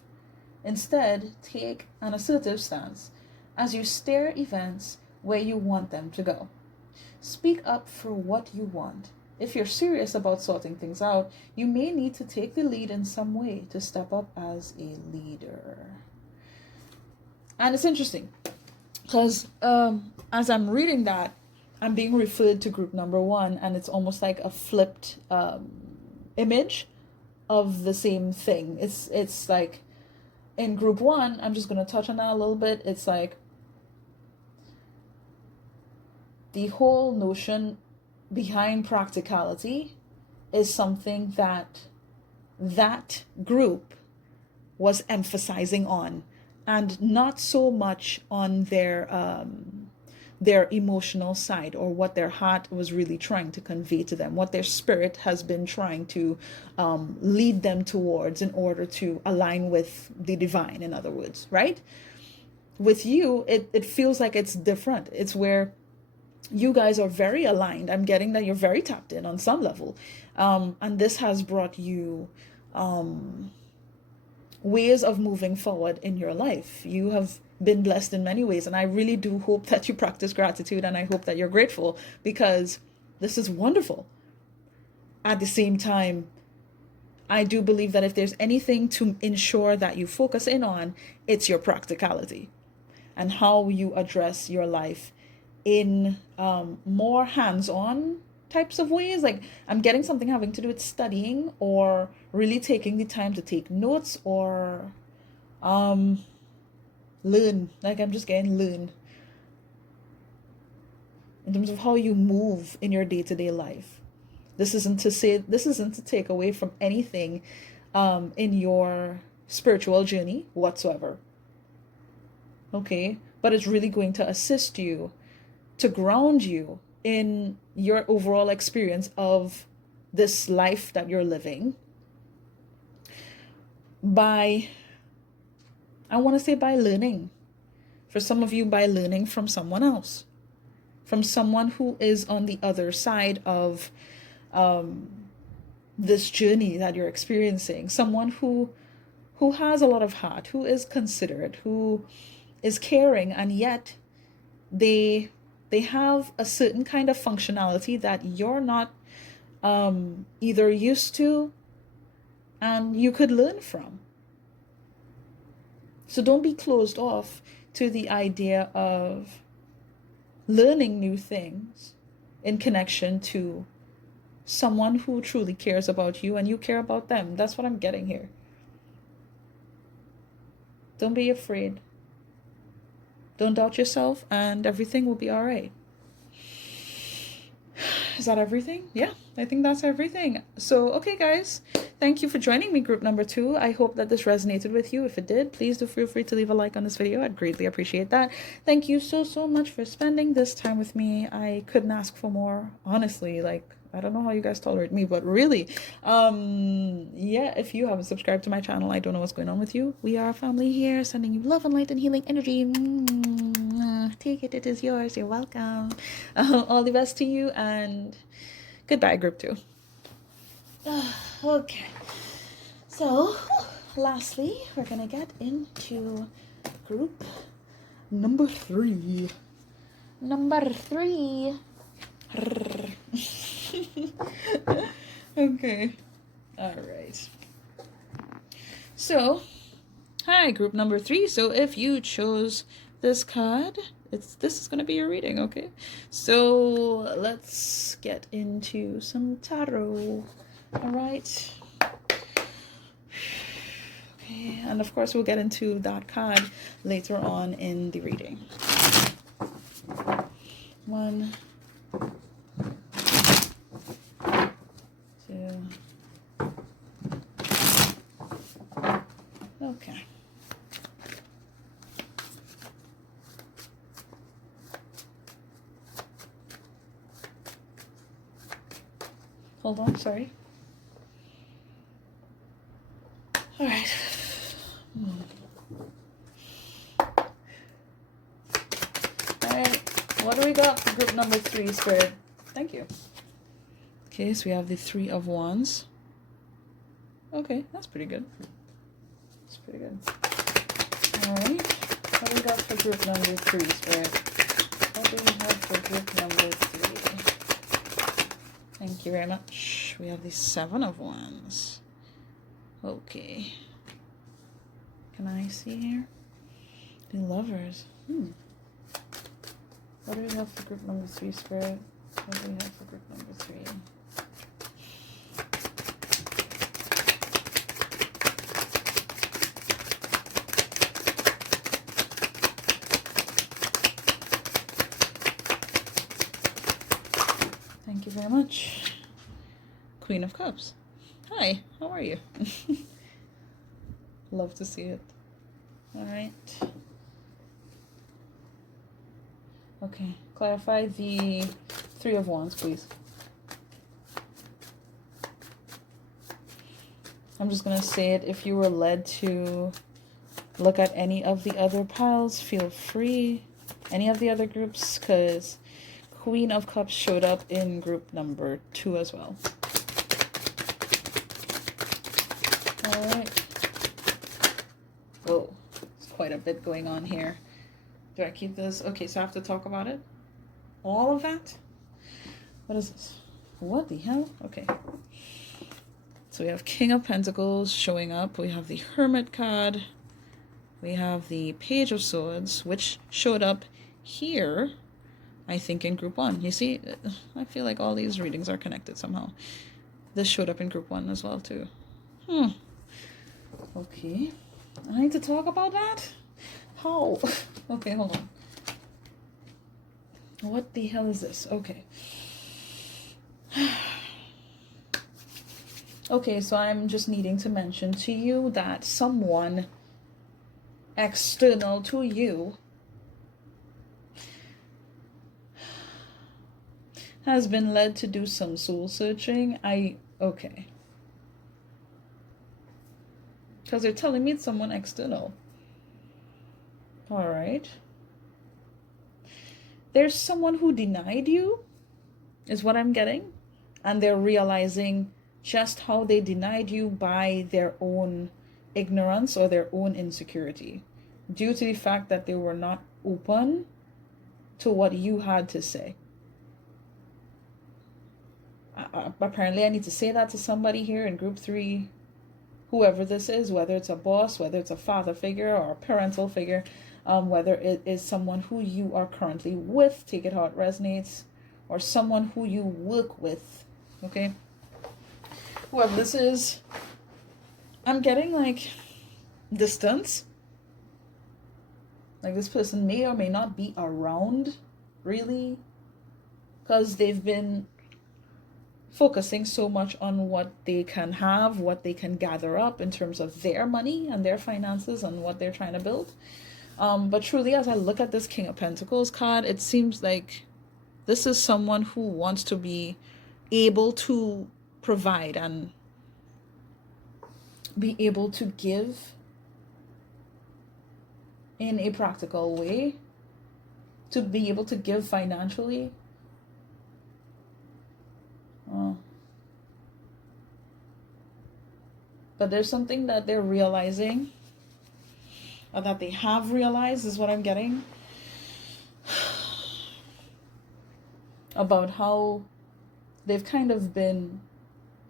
Instead, take an assertive stance as you steer events where you want them to go. Speak up for what you want. If you're serious about sorting things out, you may need to take the lead in some way to step up as a leader. And it's interesting because as I'm reading that, I'm being referred to group number 1, and it's almost like a flipped image of the same thing. It's like in group 1, I'm just going to touch on that a little bit. It's like the whole notion behind practicality is something that group was emphasizing on, and not so much on their emotional side, or what their heart was really trying to convey to them, what their spirit has been trying to lead them towards in order to align with the divine, in other words, right? With you, it feels like it's different. It's where you guys are very aligned. I'm getting that you're very tapped in on some level. And this has brought you ways of moving forward in your life. You have been blessed in many ways, and I really do hope that you practice gratitude, and I hope that you're grateful, because this is wonderful. At the same time, I do believe that if there's anything to ensure that you focus in on, it's your practicality and how you address your life in more hands-on types of ways. Like, I'm getting something having to do with studying, or really taking the time to take notes, or learn. Like, I'm just getting learn in terms of how you move in your day-to-day life. This isn't to take away from anything in your spiritual journey whatsoever. Okay? But it's really going to assist you to ground you in your overall experience of this life that you're living by, I want to say, by learning. For some of you, by learning from someone else, from someone who is on the other side of this journey that you're experiencing, someone who has a lot of heart, who is considerate, who is caring, and yet they have a certain kind of functionality that you're not either used to and you could learn from. So don't be closed off to the idea of learning new things in connection to someone who truly cares about you and you care about them. That's what I'm getting here. Don't be afraid. Don't doubt yourself, and everything will be all right. Is that everything? Yeah, I think that's everything. So, okay, guys, thank you for joining me, group number 2. I hope that this resonated with you. If it did, please do feel free to leave a like on this video. I'd greatly appreciate that. Thank you so much for spending this time with me. I couldn't ask for more, honestly. Like, I don't know how you guys tolerate me, but really, yeah, if you haven't subscribed to my channel, I don't know what's going on with you. We are a family here, sending you love and light and healing energy. Take it, it is yours. You're welcome. All the best to you, and goodbye, group 2. Okay, so lastly, we're gonna get into group number 3. Number 3. Okay. All right. So, hi, group number 3. So, if you chose this card, this is going to be your reading, okay? So, let's get into some tarot. All right. Okay, and of course, we'll get into that card later on in the reading. 1, 2. Okay. Hold on, sorry. All right. All right. What do we got for group number 3, Spirit? Thank you. Okay, so we have the 3 of Wands. Okay, that's pretty good. That's pretty good. All right. What do we got for group number 3, Spirit? What do we have for group number 3? Thank you very much. We have the 7 of Wands. Okay. Can I see here? The Lovers. What do we have for group number 3, Spirit? What do we have for group number 3? Thank you very much. Queen of Cups. Hi, how are you? Love to see it. All right. Okay, clarify the 3 of Wands, please. I'm just going to say it. If you were led to look at any of the other piles, feel free. Any of the other groups, because Queen of Cups showed up in group number 2 as well. All right. Whoa, there's quite a bit going on here. Do I keep this? Okay, so I have to talk about it? All of that? What is this? What the hell? Okay. So we have King of Pentacles showing up. We have the Hermit card. We have the Page of Swords, which showed up here, I think, in group 1. You see, I feel like all these readings are connected somehow. This showed up in group 1 as well, too. Okay. I need to talk about that? How? Okay, hold on. What the hell is this? Okay. Okay, so I'm just needing to mention to you that someone external to you has been led to do some soul searching. Okay. Because they're telling me it's someone external. All right. There's someone who denied you, is what I'm getting. And they're realizing just how they denied you by their own ignorance or their own insecurity, due to the fact that they were not open to what you had to say. Apparently, I need to say that to somebody here in group 3, whoever this is, whether it's a boss, whether it's a father figure or a parental figure, whether it is someone who you are currently with, take it how it resonates, or someone who you work with, okay? Whoever this is, I'm getting like distance. Like this person may or may not be around, really, because they've been focusing so much on what they can have, what they can gather up in terms of their money and their finances and what they're trying to build. But truly, as I look at this King of Pentacles card, it seems like this is someone who wants to be able to provide and be able to give in a practical way, to be able to give financially. But there's something that they're realizing, or that they have realized, is what I'm getting, about how they've kind of been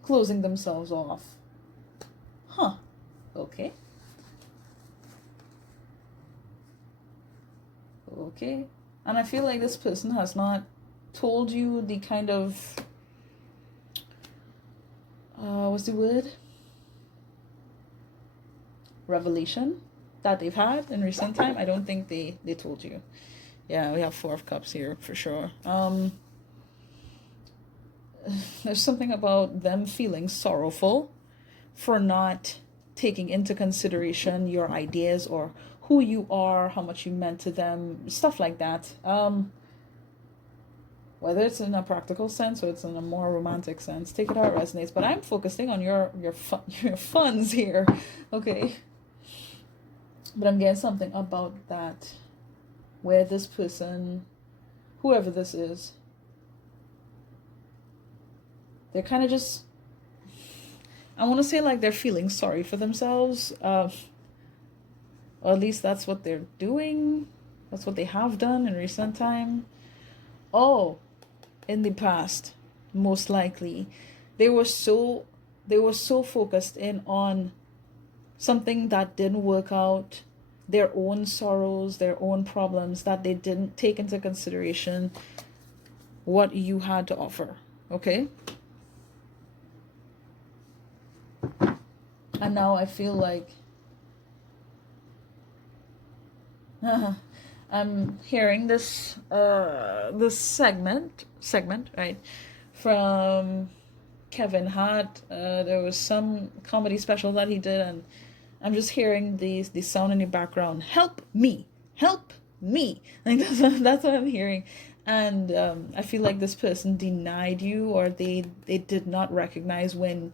closing themselves off. Okay. Okay. And I feel like this person has not told you the kind of, what's the word? Revelation that they've had in recent time. I don't think they told you. Yeah, we have 4 of Cups here for sure. There's something about them feeling sorrowful for not taking into consideration your ideas or who you are, how much you meant to them, stuff like that. Whether it's in a practical sense or it's in a more romantic sense, take it how it resonates. But I'm focusing on your funds here, okay? But I'm getting something about that, where this person, whoever this is, they're kind of just, I want to say like they're feeling sorry for themselves. Or at least that's what they're doing. That's what they have done in recent time. Oh, in the past, most likely, they were so focused in on something that didn't work out, their own sorrows, their own problems, that they didn't take into consideration what you had to offer. Okay? And now I feel like I'm hearing this segment, right, from Kevin Hart. There was some comedy special that he did, and I'm just hearing the sound in the background. Help me, like that's what I'm hearing. And I feel like this person denied you, or they did not recognize when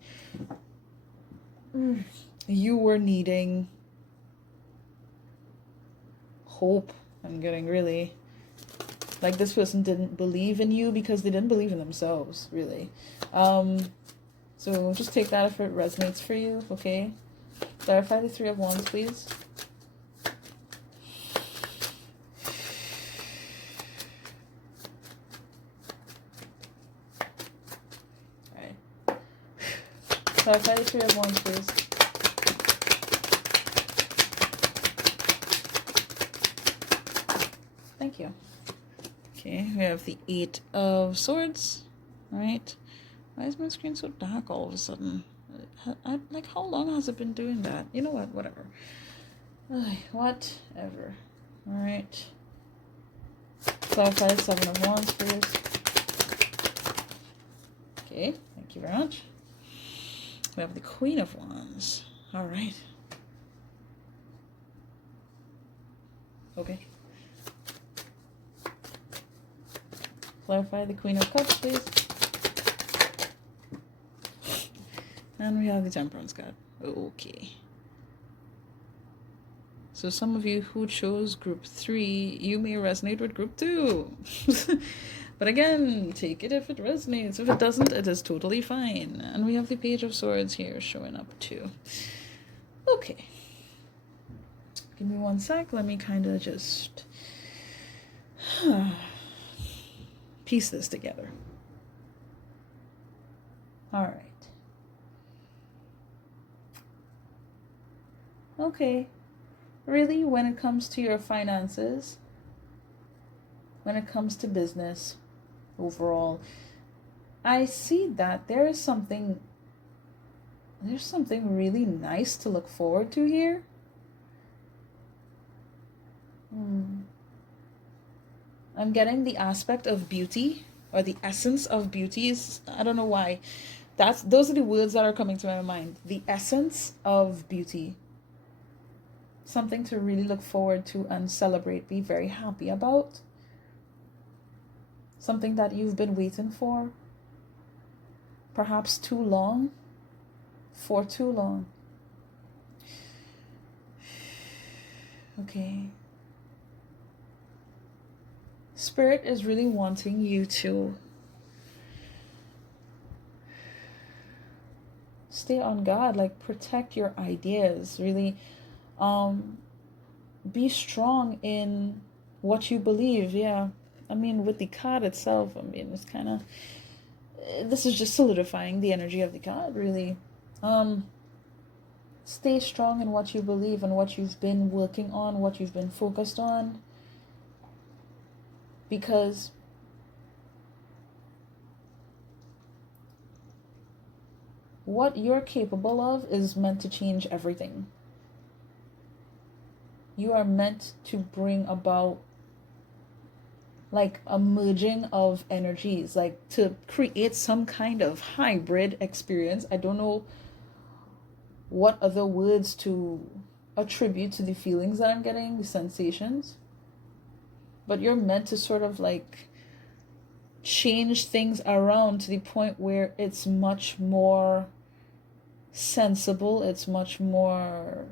you were needing hope. I'm getting really like this person didn't believe in you because they didn't believe in themselves, really. So just take that if it resonates for you, okay? Clarify the 3 of Wands, please. Alright. Clarify the 3 of Wands, please. Thank you. Okay, we have the 8 of Swords. Alright. Why is my screen so dark all of a sudden? Like, how long has it been doing that? You know what? Whatever. Whatever. Alright. Clarify the 7 of Wands, please. Okay, thank you very much. We have the Queen of Wands. Alright. Okay. Clarify the Queen of Cups, please. And we have the Temperance card. Okay. So some of you who chose group 3, you may resonate with group 2. But again, take it if it resonates. If it doesn't, it is totally fine. And we have the Page of Swords here showing up too. Okay. Give me 1 sec. Let me kind of just piece this together. All right. Okay. Really, when it comes to your finances, when it comes to business overall, I see that there's something really nice to look forward to here. I'm getting the aspect of beauty, or the essence of beauty. Is, I don't know why. Those are the words that are coming to my mind. The essence of beauty. Something to really look forward to and celebrate, be very happy about. Something that you've been waiting for. perhaps too long, for too long. Okay. Spirit is really wanting you to stay on God, like protect your ideas, really be strong in what you believe. Yeah. I mean, with the card itself, I mean, it's kind of, this is just solidifying the energy of the card, really. Stay strong in what you believe and what you've been working on, what you've been focused on. Because what you're capable of is meant to change everything. You are meant to bring about like a merging of energies, like to create some kind of hybrid experience. I don't know what other words to attribute to the feelings that I'm getting, the sensations. But you're meant to sort of like change things around to the point where it's much more sensible, it's much more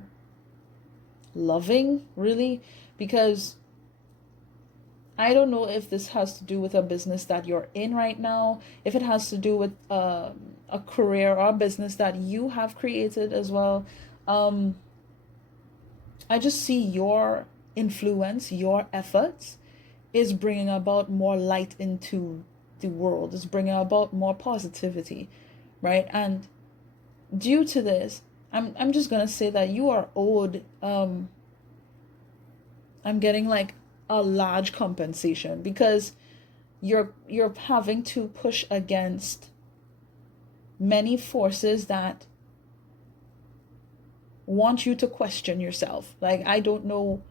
loving, really. Because I don't know if this has to do with a business that you're in right now, if it has to do with a career or a business that you have created as well. I just see your influence, your efforts is bringing about more light into the world, is bringing about more positivity, right? And due to this, I'm just gonna say that you are owed. I'm getting like a large compensation because you're having to push against many forces that want you to question yourself. Like, I don't know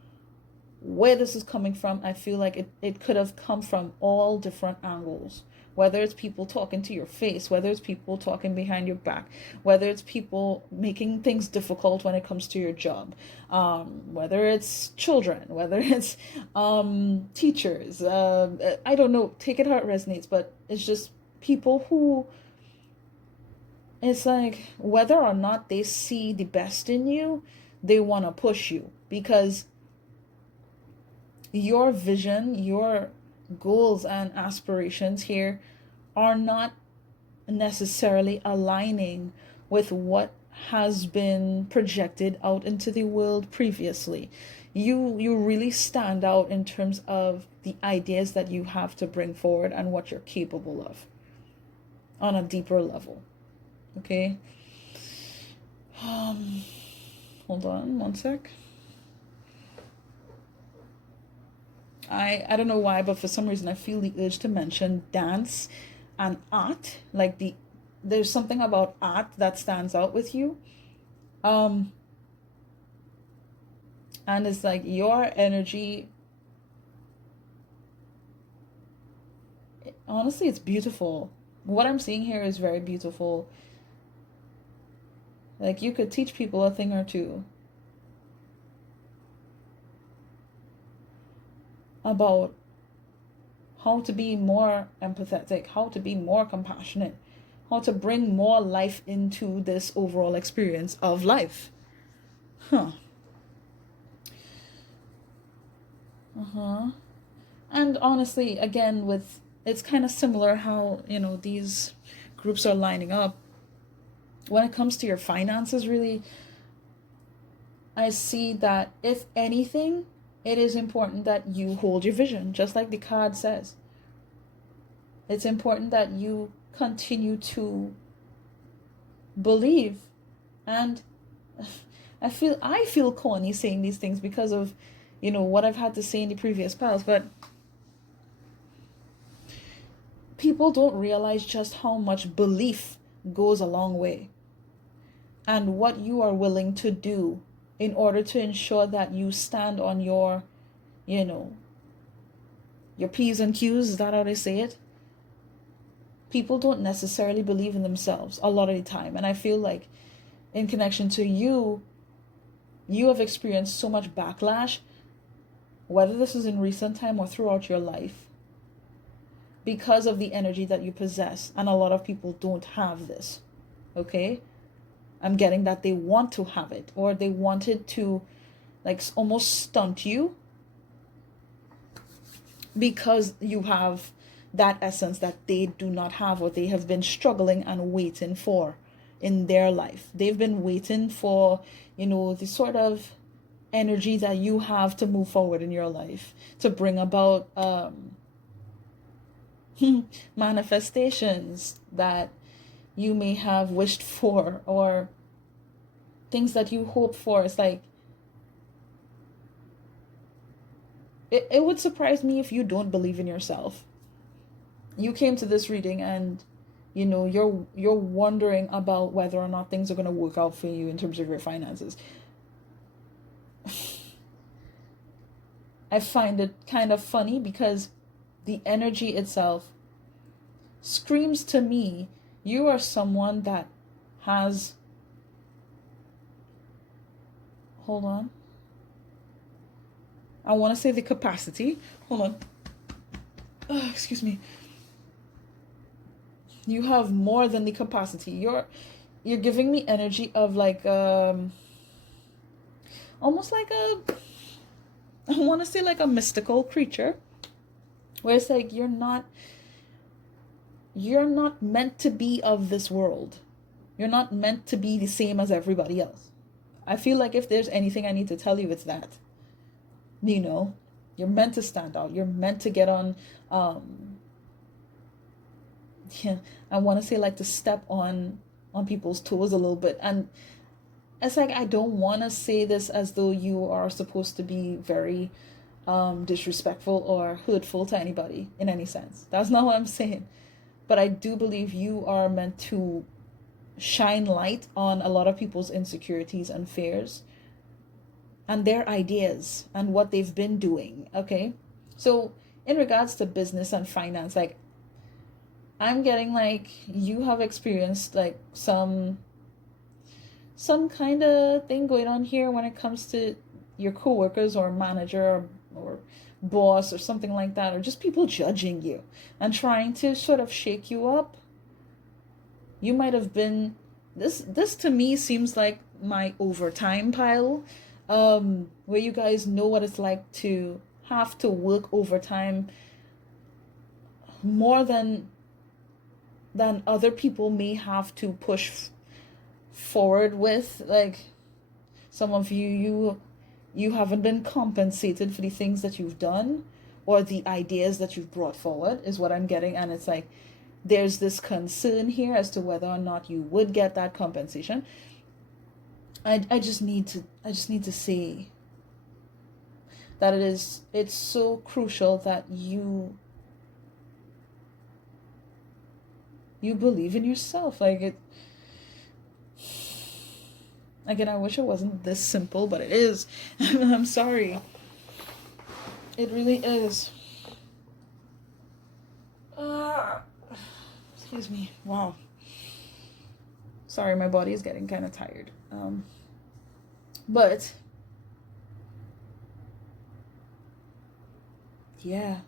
where this is coming from. I feel like it could have come from all different angles. Whether it's people talking to your face, whether it's people talking behind your back, whether it's people making things difficult when it comes to your job, whether it's children, whether it's teachers. I don't know, take it how it resonates, but it's just people who, it's like whether or not they see the best in you, they want to push you because your vision, your goals and aspirations here are not necessarily aligning with what has been projected out into the world previously. You really stand out in terms of the ideas that you have to bring forward and what you're capable of on a deeper level. Okay? Hold on one sec. I don't know why, but for some reason I feel the urge to mention dance and art. Like there's something about art that stands out with you. And it's like your energy, honestly, it's beautiful. What I'm seeing here is very beautiful. Like you could teach people a thing or two about how to be more empathetic, how to be more compassionate, how to bring more life into this overall experience of life. And honestly, again, with it's kind of similar how, these groups are lining up. When it comes to your finances, really, I see that if anything, it is important that you hold your vision, just like the card says. It's important that you continue to believe. And I feel corny saying these things because of, what I've had to say in the previous past, but people don't realize just how much belief goes a long way. And what you are willing to do in order to ensure that you stand on your, your P's and Q's, is that how they say it? People don't necessarily believe in themselves a lot of the time. And I feel like in connection to you, you have experienced so much backlash, whether this is in recent time or throughout your life, because of the energy that you possess. And a lot of people don't have this. Okay? I'm getting that they want to have it, or they wanted to like almost stunt you because you have that essence that they do not have, or they have been struggling and waiting for in their life. They've been waiting for, the sort of energy that you have to move forward in your life, to bring about manifestations that you may have wished for, or things that you hope for. It's like, it would surprise me if you don't believe in yourself. You came to this reading and you're wondering about whether or not things are going to work out for you in terms of your finances. I find it kind of funny because the energy itself screams to me, you are someone that has, hold on, I want to say the capacity, hold on, excuse me, you have more than the capacity. You're giving me energy of like almost like I want to say like a mystical creature, where it's like you're not meant to be of this world. You're not meant to be the same as everybody else. I feel like if there's anything I need to tell you, it's that. You're meant to stand out. You're meant to get on I want to say like to step on people's toes a little bit. And it's like, I don't want to say this as though you are supposed to be very disrespectful or hurtful to anybody in any sense. That's not what I'm saying. But I do believe you are meant to shine light on a lot of people's insecurities and fears and their ideas and what they've been doing. Okay? So in regards to business and finance, like, I'm getting like you have experienced like some kind of thing going on here when it comes to your coworkers or manager or boss or something like that, or just people judging you and trying to sort of shake you up. You might have been, this to me seems like my overtime pile, where you guys know what it's like to have to work overtime more than other people may have to push forward with. Like, some of you haven't been compensated for the things that you've done or the ideas that you've brought forward, is what I'm getting. And it's like there's this concern here as to whether or not you would get that compensation. I just need to say that it's so crucial that you believe in yourself. Like, it, again, I wish it wasn't this simple, but it is. I'm sorry. It really is. Excuse me. Wow. Sorry, my body is getting kind of tired. But yeah,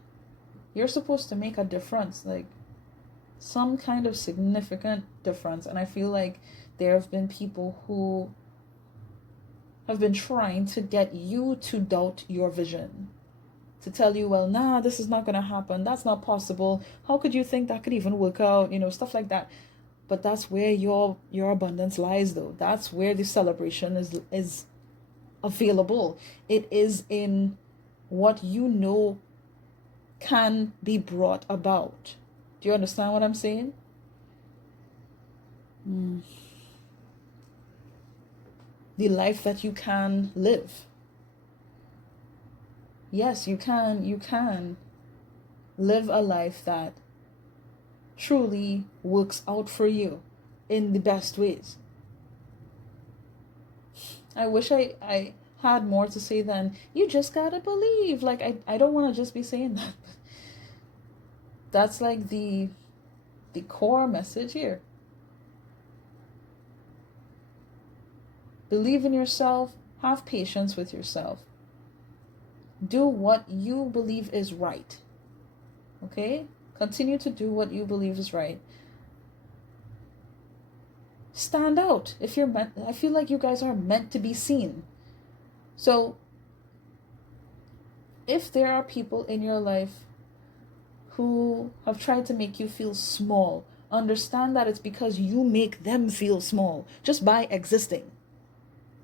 you're supposed to make a difference, like some kind of significant difference. And I feel like there have been people who have been trying to get you to doubt your vision, to tell you, well, nah, this is not going to happen. That's not possible. How could you think that could even work out? Stuff like that. But that's where your abundance lies, though. That's where the celebration is available. It is in what can be brought about. Do you understand what I'm saying? The life that you can live. Yes, you can live a life that truly works out for you in the best ways. I wish I had more to say than you just gotta believe. Like, I don't want to just be saying that. That's like the core message here. Believe in yourself. Have patience with yourself. Do what you believe is right. Okay? Continue to do what you believe is right. Stand out. If you're meant, I feel like you guys are meant to be seen. So if there are people in your life who have tried to make you feel small, understand that it's because you make them feel small just by existing.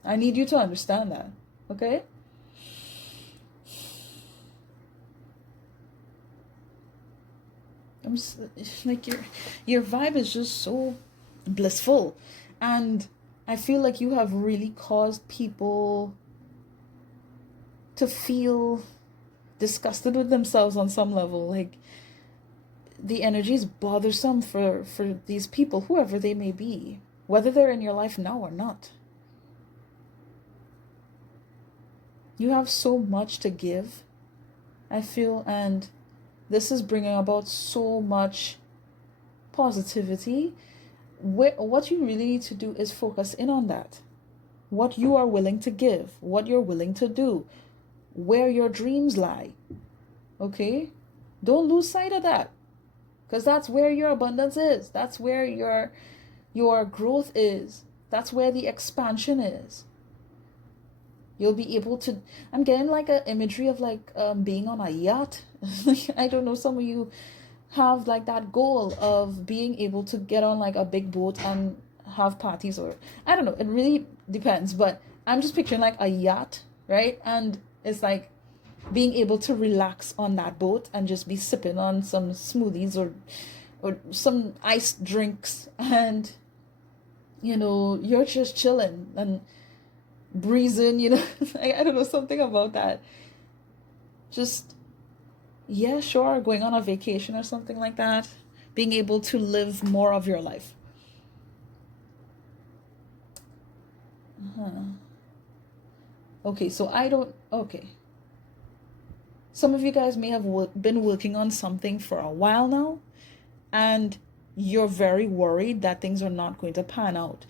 I need you to understand that, okay? I'm just, like your vibe is just so blissful, and I feel like you have really caused people to feel disgusted with themselves on some level. Like the energy is bothersome for these people, whoever they may be, whether they're in your life now or not. You have so much to give, I feel, and this is bringing about so much positivity. What you really need to do is focus in on that. What you are willing to give, what you're willing to do, where your dreams lie. Okay? Don't lose sight of that. Because that's where your abundance is. That's where your growth is. That's where the expansion is. You'll be able to, I'm getting like an imagery of like being on a yacht. I don't know, some of you have like that goal of being able to get on like a big boat and have parties, or I don't know, it really depends, but I'm just picturing like a yacht, right? And it's like being able to relax on that boat and just be sipping on some smoothies or some iced drinks, and you're just chilling and breezing, I don't know, something about that. Just, yeah, sure, going on a vacation or something like that. Being able to live more of your life. Okay, so okay. Some of you guys may have been working on something for a while now, and you're very worried that things are not going to pan out.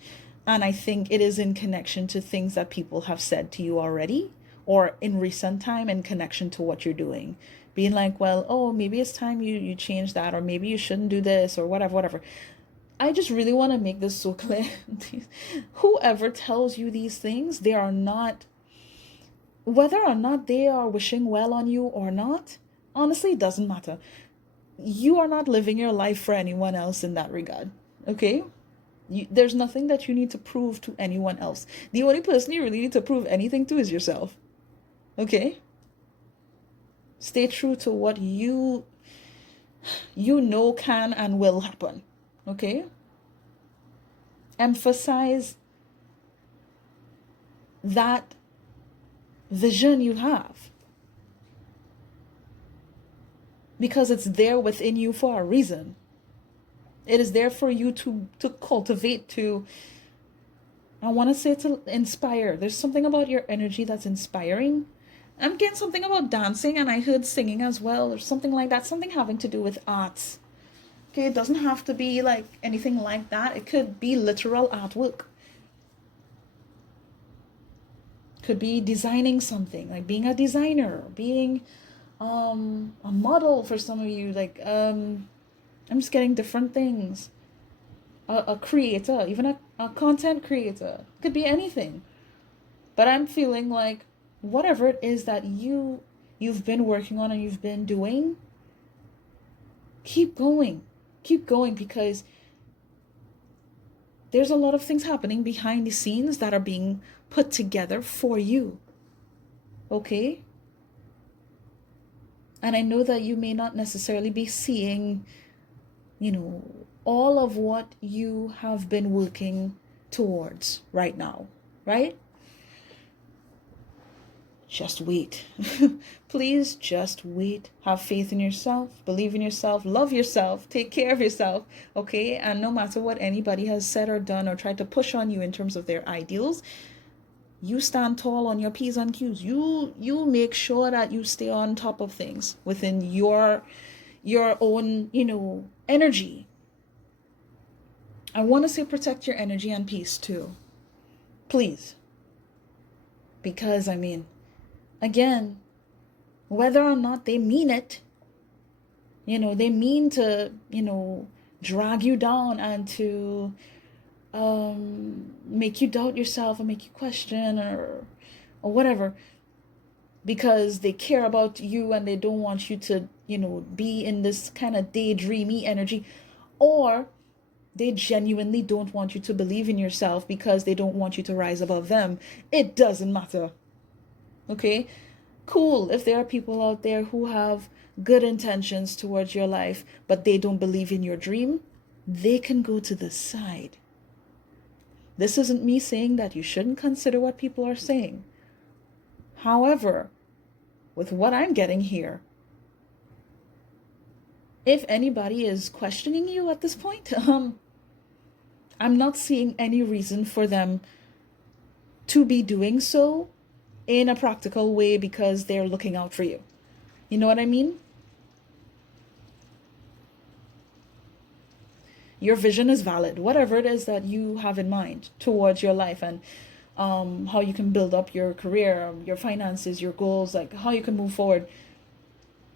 And I think it is in connection to things that people have said to you already, or in recent time in connection to what you're doing. Being like, well, oh, maybe it's time you change that, or maybe you shouldn't do this, or whatever. I just really want to make this so clear. Whoever tells you these things, they are not, whether or not they are wishing well on you or not, honestly, it doesn't matter. You are not living your life for anyone else in that regard, okay? There's nothing that you need to prove to anyone else. The only person you really need to prove anything to is yourself, okay? Stay true to what you know can and will happen, okay? Emphasize that vision you have, because it's there within you for a reason. It is there for you to cultivate, I want to say, to inspire. There's something about your energy that's inspiring. I'm getting something about dancing, and I heard singing as well, or something like that. Something having to do with arts. Okay, it doesn't have to be like anything like that. It could be literal artwork. Could be designing something, like being a designer, being a model for some of you. Like I'm just getting different things. A creator, even a content creator. Could be anything. But I'm feeling like whatever it is that you've been working on and you've been doing, keep going, because there's a lot of things happening behind the scenes that are being put together for you, okay? And I know that you may not necessarily be seeing, all of what you have been working towards right now, right? Just wait. Please just wait. Have faith in yourself. Believe in yourself. Love yourself. Take care of yourself. Okay? And no matter what anybody has said or done or tried to push on you in terms of their ideals, you stand tall on your P's and Q's. You make sure that you stay on top of things within your own, energy. I want to say protect your energy and peace too. Please. Because, again, whether or not they mean it, They mean to, drag you down and to make you doubt yourself or make you question or whatever, because they care about you and they don't want you to, be in this kind of daydreamy energy, or they genuinely don't want you to believe in yourself because they don't want you to rise above them. It doesn't matter. Okay? Cool if there are people out there who have good intentions towards your life, but they don't believe in your dream, they can go to the side. This isn't me saying that you shouldn't consider what people are saying. However, with what I'm getting here, if anybody is questioning you at this point, I'm not seeing any reason for them to be doing so in a practical way because they're looking out for you. You know what I mean? Your vision is valid, whatever it is that you have in mind towards your life and how you can build up your career, your finances, your goals, like how you can move forward.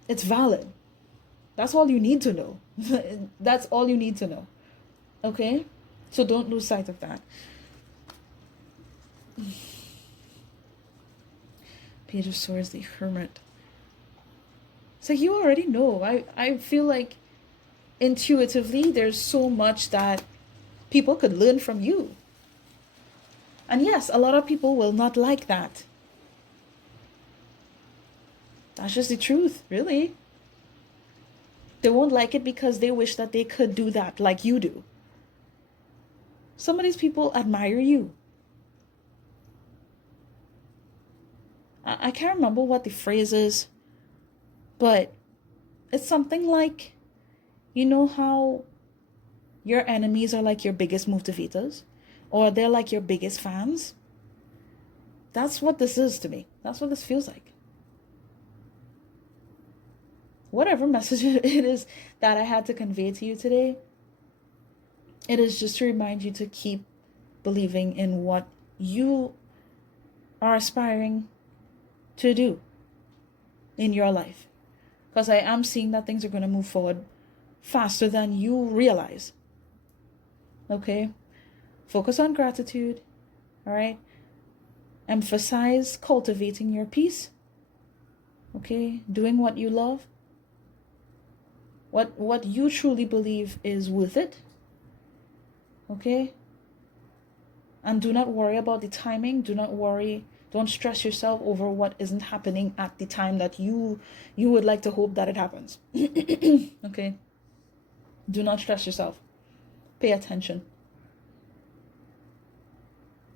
It's valid. That's all you need to know. That's all you need to know. Okay? So don't lose sight of that. Page of Swords, the Hermit. So you already know. I feel like intuitively there's so much that people could learn from you. And yes, a lot of people will not like that. That's just the truth, really. They won't like it because they wish that they could do that like you do. Some of these people admire you. I can't remember what the phrase is, but it's something like, you know how your enemies are like your biggest motivators, or they're like your biggest fans? That's what this is to me. That's what this feels like. Whatever message it is that I had to convey to you today, it is just to remind you to keep believing in what you are aspiring to do in your life. Because I am seeing that things are going to move forward faster than you realize. Okay? Focus on gratitude. All right? Emphasize cultivating your peace. Okay? Doing what you love. What you truly believe is worth it. Okay? And do not worry about the timing. Do not worry. Don't stress yourself over what isn't happening at the time that you would like to hope that it happens. Okay? Do not stress yourself. Pay attention.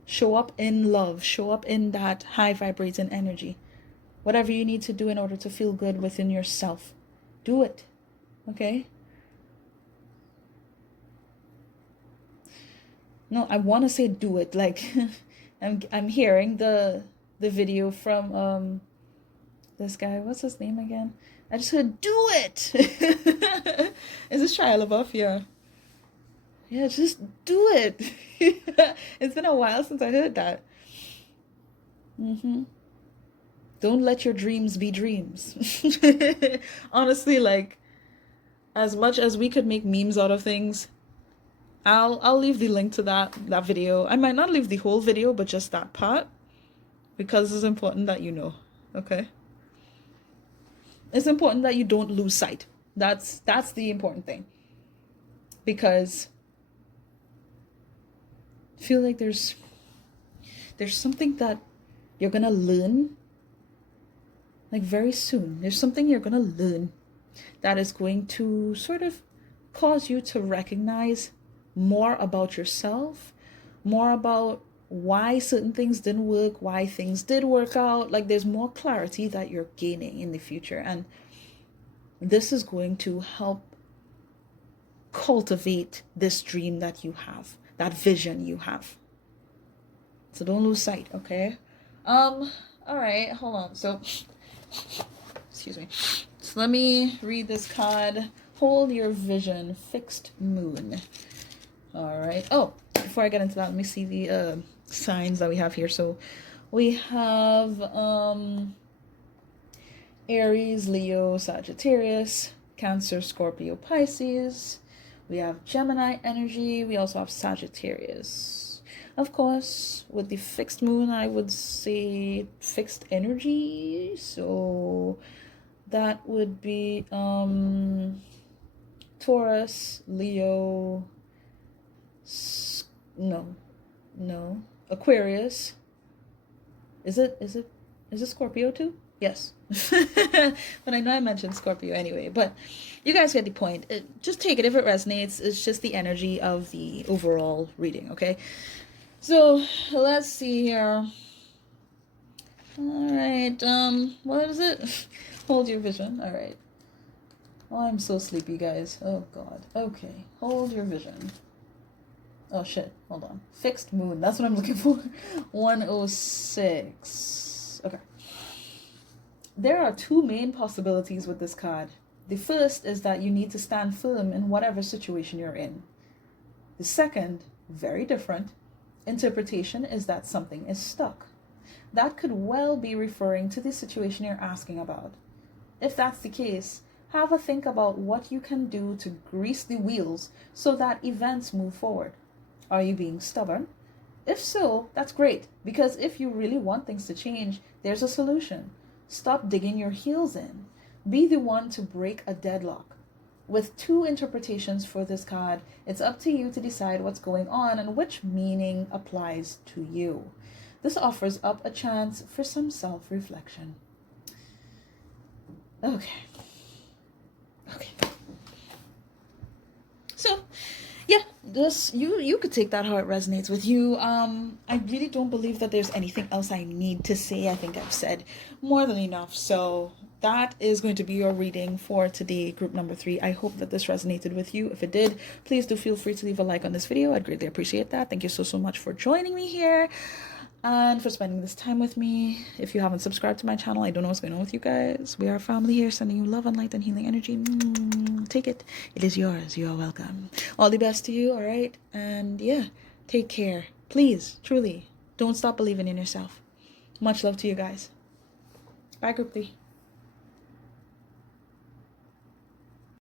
Show up in love. Show up in that high vibrating energy. Whatever you need to do in order to feel good within yourself, do it. Okay? No, I want to say do it. Like I'm hearing the video from this guy. What's his name again? I just heard do it. Is this Shia LaBeouf? Yeah. Yeah, just do it. It's been a while since I heard that. Don't let your dreams be dreams. Honestly, like, as much as we could make memes out of things, I'll leave the link to that video. I might not leave the whole video, but just that part, because it's important that you know. Okay? It's important that you don't lose sight. That's the important thing. Because I feel like there's something that you're gonna learn, like, very soon. There's something you're gonna learn that is going to sort of cause you to recognize more about yourself, more about why certain things didn't work, why things did work out. Like, there's more clarity that you're gaining in the future, and this is going to help cultivate this dream that you have, that vision you have. So don't lose sight, okay? All right, hold on. So, excuse me. So let me read this card. Hold your vision, fixed moon. All right. Oh, before I get into that, let me see the signs that we have here. So we have Aries, Leo, Sagittarius, Cancer, Scorpio, Pisces. We have Gemini energy. We also have Sagittarius. Of course, with the fixed moon, I would say fixed energy. So that would be Taurus, Leo, no, Aquarius. Is it Scorpio too? Yes. But I know I mentioned Scorpio anyway, but you guys get the point. Just take it if it resonates. It's just the energy of the overall reading, okay? So let's see here. All right, what is it? Hold your vision. All right. Oh, I'm so sleepy, guys. Oh God. Okay, hold your vision. Oh shit, hold on. Fixed moon, that's what I'm looking for. 106. Okay. There are two main possibilities with this card. The first is that you need to stand firm in whatever situation you're in. The second, very different, interpretation is that something is stuck. That could well be referring to the situation you're asking about. If that's the case, have a think about what you can do to grease the wheels so that events move forward. Are you being stubborn? If so, that's great, because if you really want things to change, there's a solution. Stop digging your heels in. Be the one to break a deadlock. With two interpretations for this card, it's up to you to decide what's going on and which meaning applies to you. This offers up a chance for some self-reflection. Okay. So, yeah, this you could take that how it resonates with you. I really don't believe that there's anything else I need to say. I think I've said more than enough. So that is going to be your reading for today, group number 3. I hope that this resonated with you. If it did, please do feel free to leave a like on this video. I'd greatly appreciate that. Thank you so much for joining me here and for spending this time with me. If you haven't subscribed to my channel, I don't know what's going on with you guys. We are a family here, sending you love and light and healing energy. Take it. It is yours. You are welcome. All the best to you, all right? And yeah, take care. Please, truly, don't stop believing in yourself. Much love to you guys. Bye, group 3.